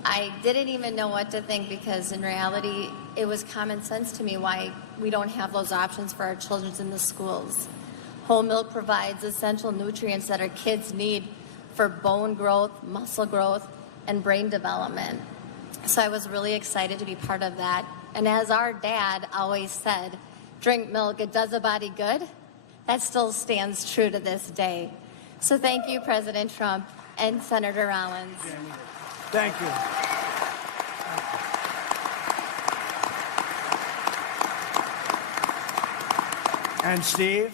I didn't even know what to think, because in reality, it was common sense to me why we don't have those options for our children in the schools. Whole milk provides essential nutrients that our kids need for bone growth, muscle growth, and brain development. So I was really excited to be part of that. And as our dad always said, drink milk, it does a body good. That still stands true to this day. So thank you, President Trump and Senator Rollins. Thank you. And Steve?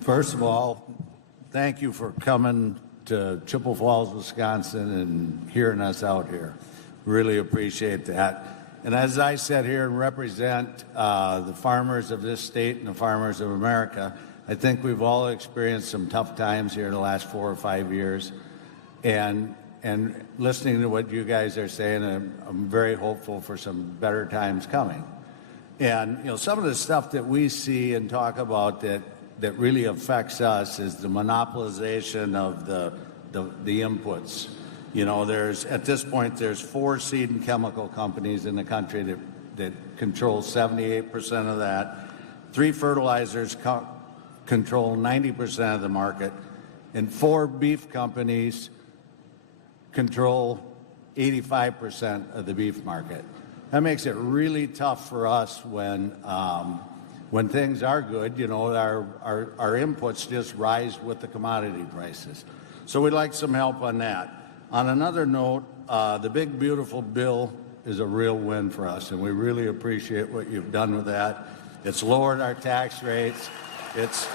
First of all, thank you for coming to Chippewa Falls, Wisconsin, and hearing us out here. Really appreciate that. And as I sit here and represent the farmers of this state and the farmers of America, I think we've all experienced some tough times here in the last 4 or 5 years. And and listening to what you guys are saying, I'm very hopeful for some better times coming. And, you know, some of the stuff that we see and talk about that really affects us is the monopolization of the inputs. You know, at this point, there's 4 seed and chemical companies in the country that control 78% of that. 3 fertilizers control 90% of the market, and 4 beef companies control 85% of the beef market. That makes it really tough for us when things are good. You know, our inputs just rise with the commodity prices. So we'd like some help on that. On another note, the big beautiful bill is a real win for us, and we really appreciate what you've done with that. It's lowered our tax rates. It's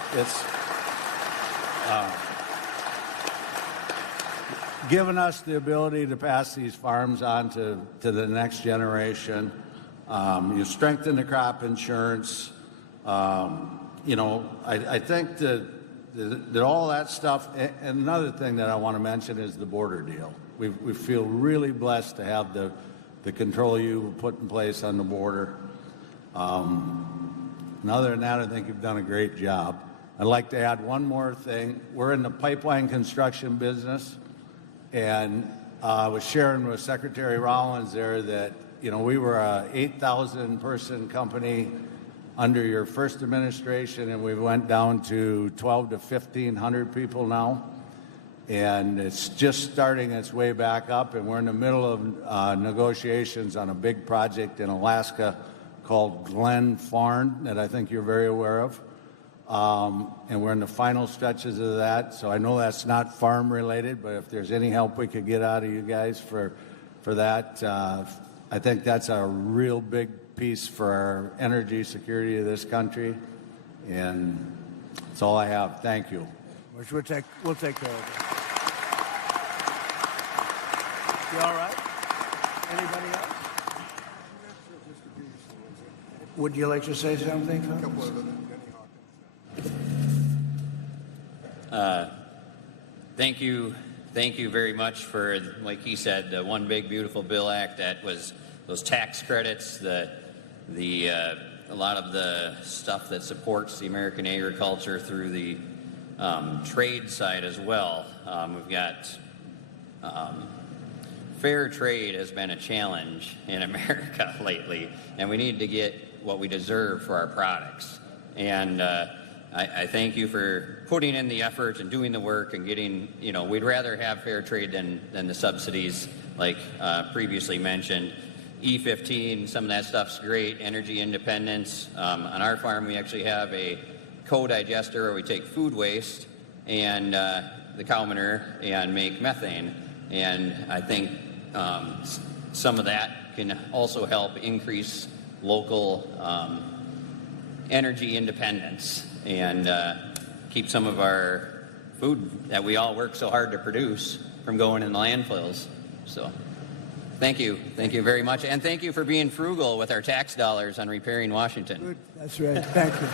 given us the ability to pass these farms on to the next generation. You strengthen the crop insurance. You know, I think that all that stuff, and another thing that I want to mention is the border deal. We feel really blessed to have the control you put in place on the border. And other than that, I think you've done a great job. I'd like to add one more thing. We're in the pipeline construction business, and I was sharing with Secretary Rollins there that, you know, we were a 8,000 person company under your first administration, and we went down to 12 to 1,500 people now. And it's just starting its way back up, and we're in the middle of negotiations on a big project in Alaska called Glen Farm that I think you're very aware of. And we're in the final stretches of that. So I know that's not farm related, but if there's any help we could get out of you guys for that, I think that's a real big piece for our energy security of this country. And that's all I have. Thank you. Which we'll take care of it. You all right? Anybody else? Would you like to say something, folks? Thank you very much for, like he said, the One Big Beautiful Bill Act. That was those tax credits, a lot of the stuff that supports the American agriculture through the trade side as well. We've got fair trade has been a challenge in America lately, and we need to get what we deserve for our products. And I thank you for putting in the effort and doing the work and getting, you know, we'd rather have fair trade than the subsidies like previously mentioned. E15, some of that stuff's great. Energy independence. On our farm, we actually have a co-digester where we take food waste and the cow manure and make methane. And I think some of that can also help increase local energy independence and keep some of our food that we all work so hard to produce from going in the landfills. So thank you very much, and thank you for being frugal with our tax dollars on repairing Washington. Good. That's right. Thank you.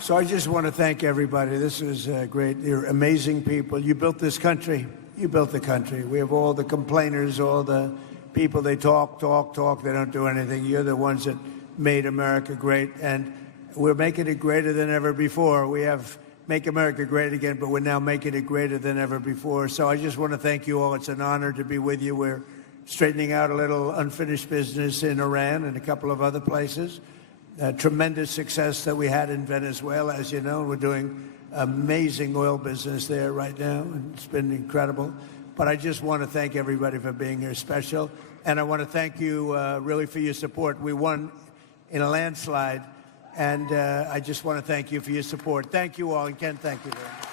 So I just want to thank everybody. This is great. You're amazing people. You built this country. You built the country. We have all the complainers, all the people, they talk. They don't do anything. You're the ones that made America great, and we're making it greater than ever before. We have Make America Great Again, but we're now making it greater than ever before. So I just want to thank you all. It's an honor to be with you. We're straightening out a little unfinished business in Iran and a couple of other places. Tremendous success that we had in Venezuela, as you know. We're doing amazing oil business there right now, and it's been incredible. But I just want to thank everybody for being here special, and I want to thank you really for your support. We won in a landslide, and I just want to thank you for your support. Thank you all, and Ken, thank you very much.